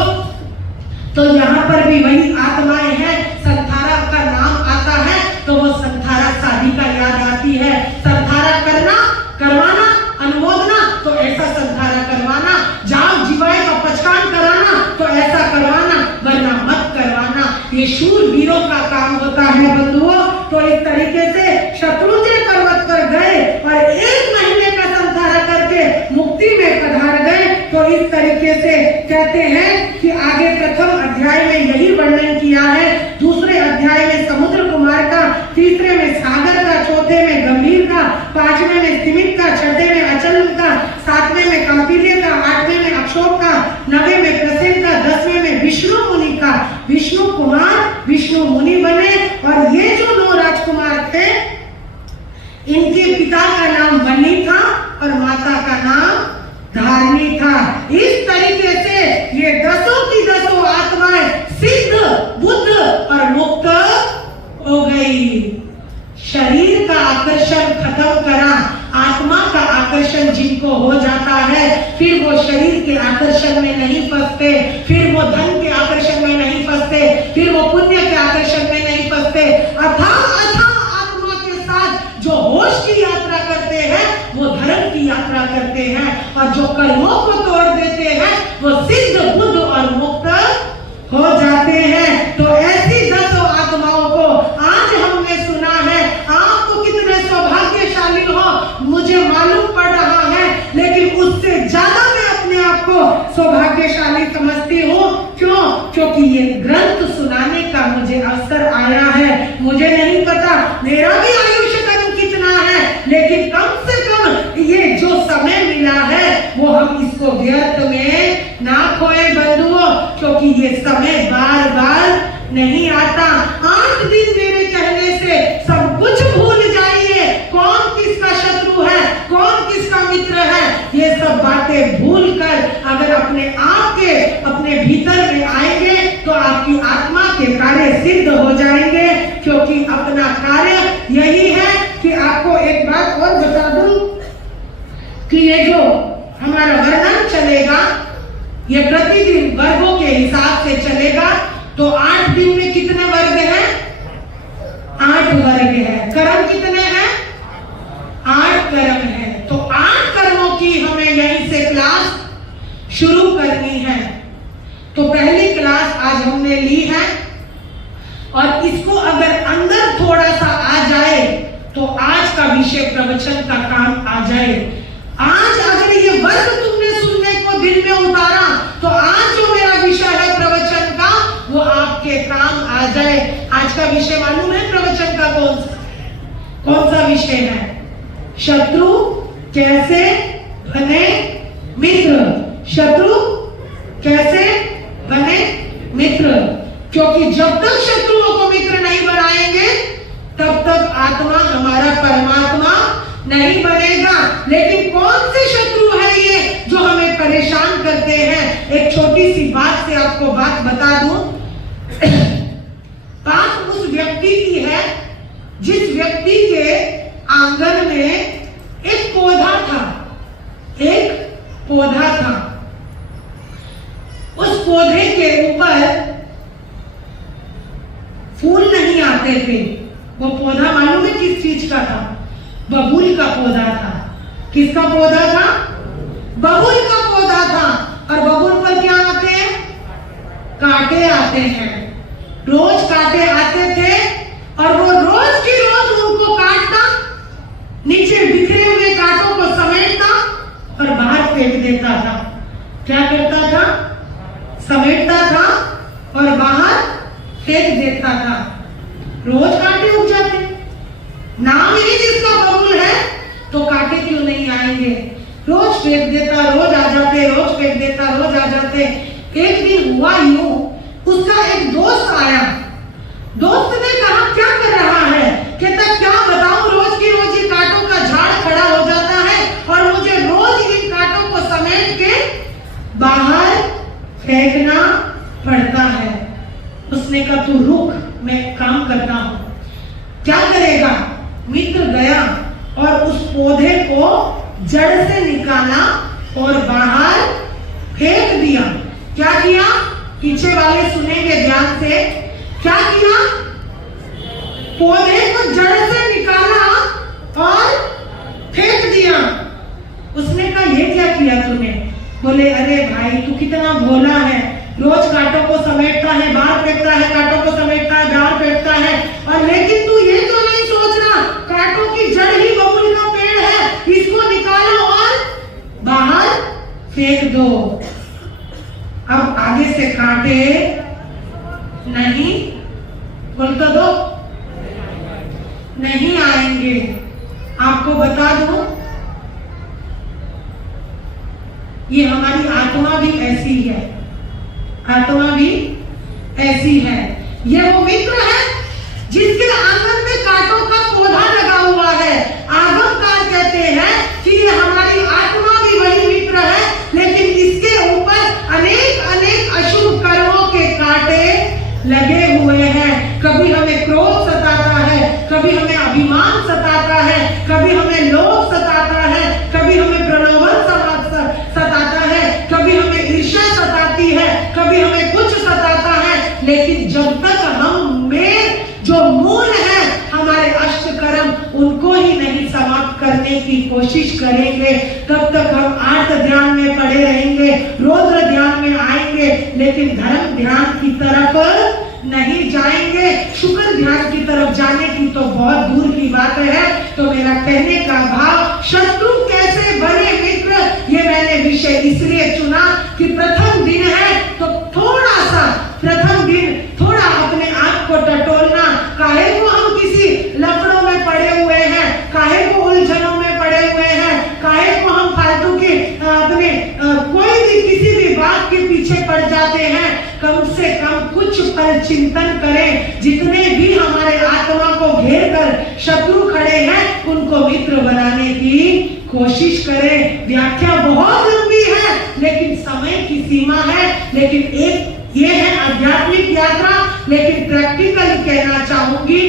तो यहाँ पर भी वही आत्माएं हैं। संथारा का नाम आता है तो वो संथारा साधिका याद आती है। संथारा करना, करवाना, अनुमोदना तो ऐसा संथारा करवाना। जाओ जीवाए का पचकान कराना तो ऐसा करवाना, वरना मत करवाना। ये शूर वीरों का काम होता है बंधुओं। तो इस तरीके से शत्रुंजय पर्वत पर गए और 1 महीने का संथारा करके मुक्ति में पधार गए। तो इस तरीके से कहते हैं कि आगे प्रथम अध्याय में यही वर्णन किया है, दूसरे अध्याय में समुद्र कुमार का, तीसरे में सागर का, चौथे में गंभीर का, 5वें में सिमित का, 6ठे में अचल का, 7वें में कौटिल्य का, 8वें में अक्षोभ का, 9वें में प्रसेन का, 10वें में विष्णु मुनि का। विष्णु कुमार विष्णु मुनि बने। और ये जो 9 राजकुमार थे, इनके पिता का नाम बनी था और माता का नाम धारणी था। इस तरीके से ये 10 आकर्षण में नहीं फंसते, फिर वो धन के आकर्षण में नहीं फंसते, फिर वो पुण्य के आकर्षण में नहीं फंसते। अथाह आत्मा के साथ जो होश की यात्रा करते हैं वो धर्म की यात्रा करते हैं, और जो कर्मों को तोड़ देते हैं वो सिद्ध बुद्ध और मुक्त हो जाते हैं। तो ऐसी 10 आत्माओं को आज हमने सुना है। आप तो कितने सौभाग्यशाली हो मुझे मालूम पड़ रहा है, लेकिन उससे ज्यादा मैं अपने आप को सौभाग्यशाली समझती हूँ। क्यों? क्योंकि ये ग्रंथ सुनाने का मुझे अवसर आया है। मुझे नहीं पता मेरा भी आयुष्य कितना है, लेकिन कम से कम ये जो समय मिला है वो हम इसको व्यर्थ में ना खोए बंधुओं, क्योंकि ये समय बार बार नहीं आता। 8 दिन मेरे कहने से सब कुछ भूल जाइए। कौन किसका शत्रु है, कौन किसका मित्र है, ये सब बातें भूल कर अगर अपने आप के अपने भीतर में आएंगे तो आपकी आत्मा के कार्य सिद्ध हो जाएंगे। क्योंकि अपना कार्य यही है कि आपको एक बात और बता दूं कि ये जो हमारा वर्णन चलेगा ये प्रतिदिन वर्गों के हिसाब से चलेगा। तो 8 दिन में कितने वर्ग हैं? 8 वर्ग हैं। कर्म कितने हैं? 8 कर्म हैं। तो 8 कर्मों की हमें यहीं से क्लास शुरू करनी है। तो पहली क्लास आज हमने ली है, और इसको अगर अंदर थोड़ा सा आ जाए तो आज का विषय प्रवचन का काम आ जाए। आज अगर ये वर्ग तुमने सुनने को दिल में उतारा तो आज जो मेरा विषय है प्रवचन का वो आपके काम आ जाए। आज का विषय मालूम है प्रवचन का कौन सा विषय है? शत्रु कैसे बने मित्र। शत्रु कैसे बने मित्र, क्योंकि जब तक शत्रुओं को मित्र नहीं बनाएंगे तब तक आत्मा हमारा परमात्मा नहीं बनेगा। लेकिन कौन से शत्रु है ये जो हमें परेशान करते हैं? एक छोटी सी बात से आपको बात बता दूं। बात उस व्यक्ति की है जिस व्यक्ति के आंगन में एक पौधा था। एक पौधा था, उस पौधे के ऊपर फूल नहीं आते थे। वो पौधा मालूम है किस चीज का था? बबूल का पौधा था। किसका पौधा था? बबूल का पौधा था। और बबूल पर क्या आते हैं? कांटे आते हैं। रोज कांटे आते थे और वो रोज की रोज उनको काटता, नीचे बिखरे हुए कांटों को समेटता और बाहर फेंक देता था। क्या करता था? समेटता था और बाहर फेंक देता था। रोज कांटे उग जाते। नाम ही जिसका बबूल है तो कांटे क्यों नहीं आएंगे? रोज फेंक देता, रोज आ जाते, रोज फेंक देता, रोज आ जाते। एक दिन हुआ यूं, उसका एक दोस्त आया। दोस्त ने कहा क्या कर रहा है? कहता क्या बताऊं, रोज की रोज ये कांटों का झाड़ खड़ा हो जाता है और मुझे रोज इन कांटों को समेट के बाहर फेंकना पड़ता है। उसने कहा तू रुक, मैं काम करता हूं। क्या करेगा? मित्र गया और उस पौधे को जड़ से निकाला और बाहर फेंक दिया। क्या किया? पीछे वाले सुनेंगे ध्यान से। क्या किया? पौधे को जड़ से निकाला और फेंक दिया। उसने कहा ये क्या किया तूने? बोले अरे भाई तू कितना भोला है, रोज कांटों को समेटता है, बाहर फेंकता है, कांटों को समेटता है, बाहर फेंकता है, और लेकिन तू ये तो नहीं सोच रहा कांटों की जड़ ही बबूल का पेड़ है, इसको निकालो और बाहर फेंक दो। अब आगे से कांटे नहीं, बोल तो दो, नहीं आएंगे। आपको बता दो ये हमारी आत्मा भी ऐसी है। आत्मा भी ऐसी है। ये वो मित्र है जिसके आंगन में कांटों का पौधा लगा हुआ है। आगमकार कहते हैं कि ये हमारी आत्मा भी वही मित्र है, लेकिन इसके ऊपर अनेक अनेक अशुभ कर्मों के कांटे लगे हुए हैं। कभी हमें क्रोध सताता है, कभी हमें अभिमान सताता है, कभी हमें लोभ सताता है, कभी हमें प्रलोभन सताता है, कभी हमें की कोशिश करेंगे तब तक हम आर्त ध्यान में पड़े रहेंगे, रौद्र ध्यान में आएंगे, लेकिन धर्म ध्यान की तरफ नहीं जाएंगे। शुक्र ध्यान की तरफ जाने की तो बहुत दूर की बात है। तो मेरा कहने का भाव, शत्रु कैसे बने मित्र, ये मैंने विषय इसलिए चुना कि प्रथम दिन है तो थोड़ा सा प्रथम दिन थोड़ा अपने आप को टटोलना। काहे को हम किसी लफड़ों में पड़े हुए हैं, काहे को उलझनों में पड़े हुए हैं, काहे को हम फालतू के अपने कोई भी किसी भी बात के पीछे पड़ जाते हैं। कम से कम कुछ पर चिंतन करें। जितने भी हमारे आत्मा को घेर कर शत्रु खड़े हैं उनको मित्र बनाने की कोशिश करें। व्याख्या बहुत लंबी है लेकिन समय की सीमा है। लेकिन एक ये है आध्यात्मिक यात्रा, लेकिन प्रैक्टिकल कहना चाहूंगी,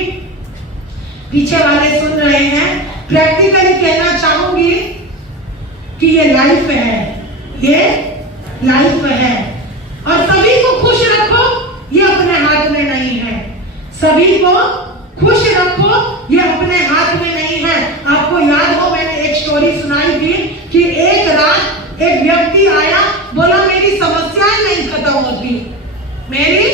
पीछे वाले सुन रहे हैं, प्रैक्टिकली कहना चाहूंगी कि ये लाइफ है, ये लाइफ है और सभी को खुश रखो ये अपने हाथ में नहीं है। सभी को खुश रखो ये अपने हाथ में नहीं है। आपको याद हो मैंने एक स्टोरी सुनाई थी कि एक रात एक व्यक्ति आया, बोला मेरी समस्याएं नहीं खत्म होती, मेरी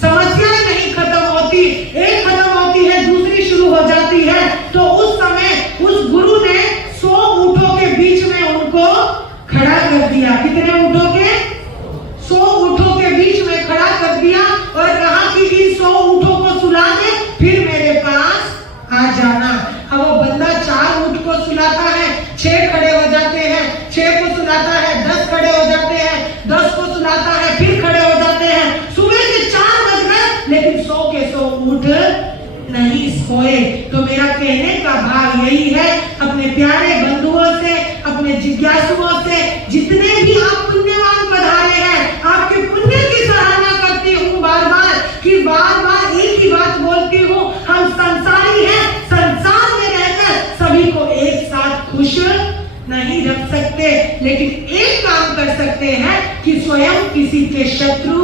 समस्याएं नहीं खत्म होती, एक खत्म होती है दूसरी शुरू हो जाती है। तो उस समय उस गुरु ने 100 ऊंटों के बीच में उनको खड़ा कर दिया। कितने ऊंटों के? 100 ऊंटों के बीच में खड़ा कर दिया और कहा कि इन 100 ऊंटों को सुला दे फिर मेरे पास आ जाना। अब वो बंदा 4 ऊंट को सुलाता है, 6 खड़े हो जाते हैं, 6 को सुलाता है, 10 खड़े हो जाते हैं, 10 को सुलाता है, फिर खड़े हो जाते हैं। सुबह के 4 बज गए लेकिन 100 के 100 ऊंट नहीं सोए। तो मेरा कहने का भाव यही है, अपने प्यारे बंधुओं से, अपने जिज्ञासुओं से, जितने भी आप पुण्यवान पधारे हैं, आपके पुण्य की सराहना करती हूँ बार बार कि बार बार एक ही बात बोलती हूँ, हम संसारी हैं, संसार में रहकर सभी को एक साथ खुश नहीं रख सकते, लेकिन एक काम कर सकते हैं कि स्वयं किसी के शत्रु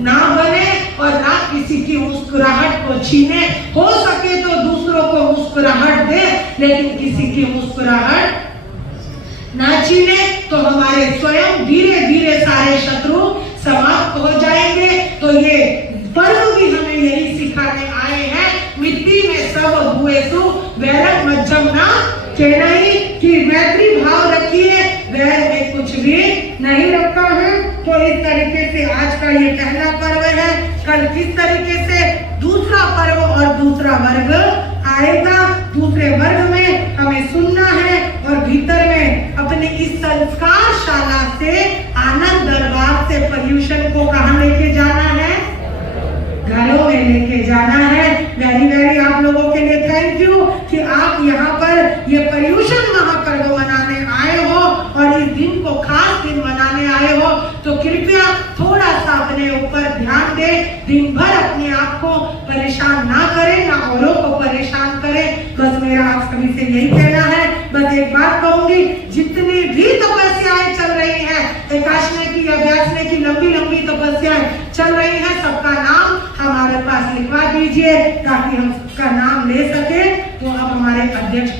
ना बने और ना किसी की मुस्कुराहट को छीने। हो सके तो दूसरों को मुस्कुराहट दे लेकिन किसी की मुस्कुराहट ना छीने। तो हमारे स्वयं धीरे धीरे सारे शत्रु समाप्त हो जाएंगे। तो ये पर्व भी हमें यही सिखाने आए हैं, मिट्टी में सब भूएसु वैरम मध्यम ना चेनाई, कि मैत्री भाव रखिए, वैर में कुछ भी नहीं रखा है। तो इस तरीके से आज का ये पहला पर्व है। कल किस तरीके से दूसरा पर्व और दूसरा वर्ग आएगा। दूसरे वर्ग में हमें सुनना है और भीतर में अपने इस संस्कार शाला से, आनंद दरबार से पर्यूषण को कहाँ लेके जाना है? घरों में लेके जाना है। वेरी वेरी आप लोगों के लिए थैंक यू कि आप यहाँ पर ये पर्यूषण महापर्व मनाने आए हो और इस दिन को खास दिन मनाने आए हो। तो कृपया थोड़ा सा अपने ऊपर ध्यान दें, दिन भर अपने आप को परेशान ना करें, ना औरों को परेशान करें। बस मेरा आप सभी से यही कहना है। बस एक बात कहूंगी, जितनी भी तपस्याएं चल रही हैं, एकाशने की या व्यासने की लंबी लंबी तपस्याएं चल रही हैं, सबका नाम हमारे पास लिखवा दीजिए ताकि हम उसका नाम ले सके। तो अब हमारे अध्यक्ष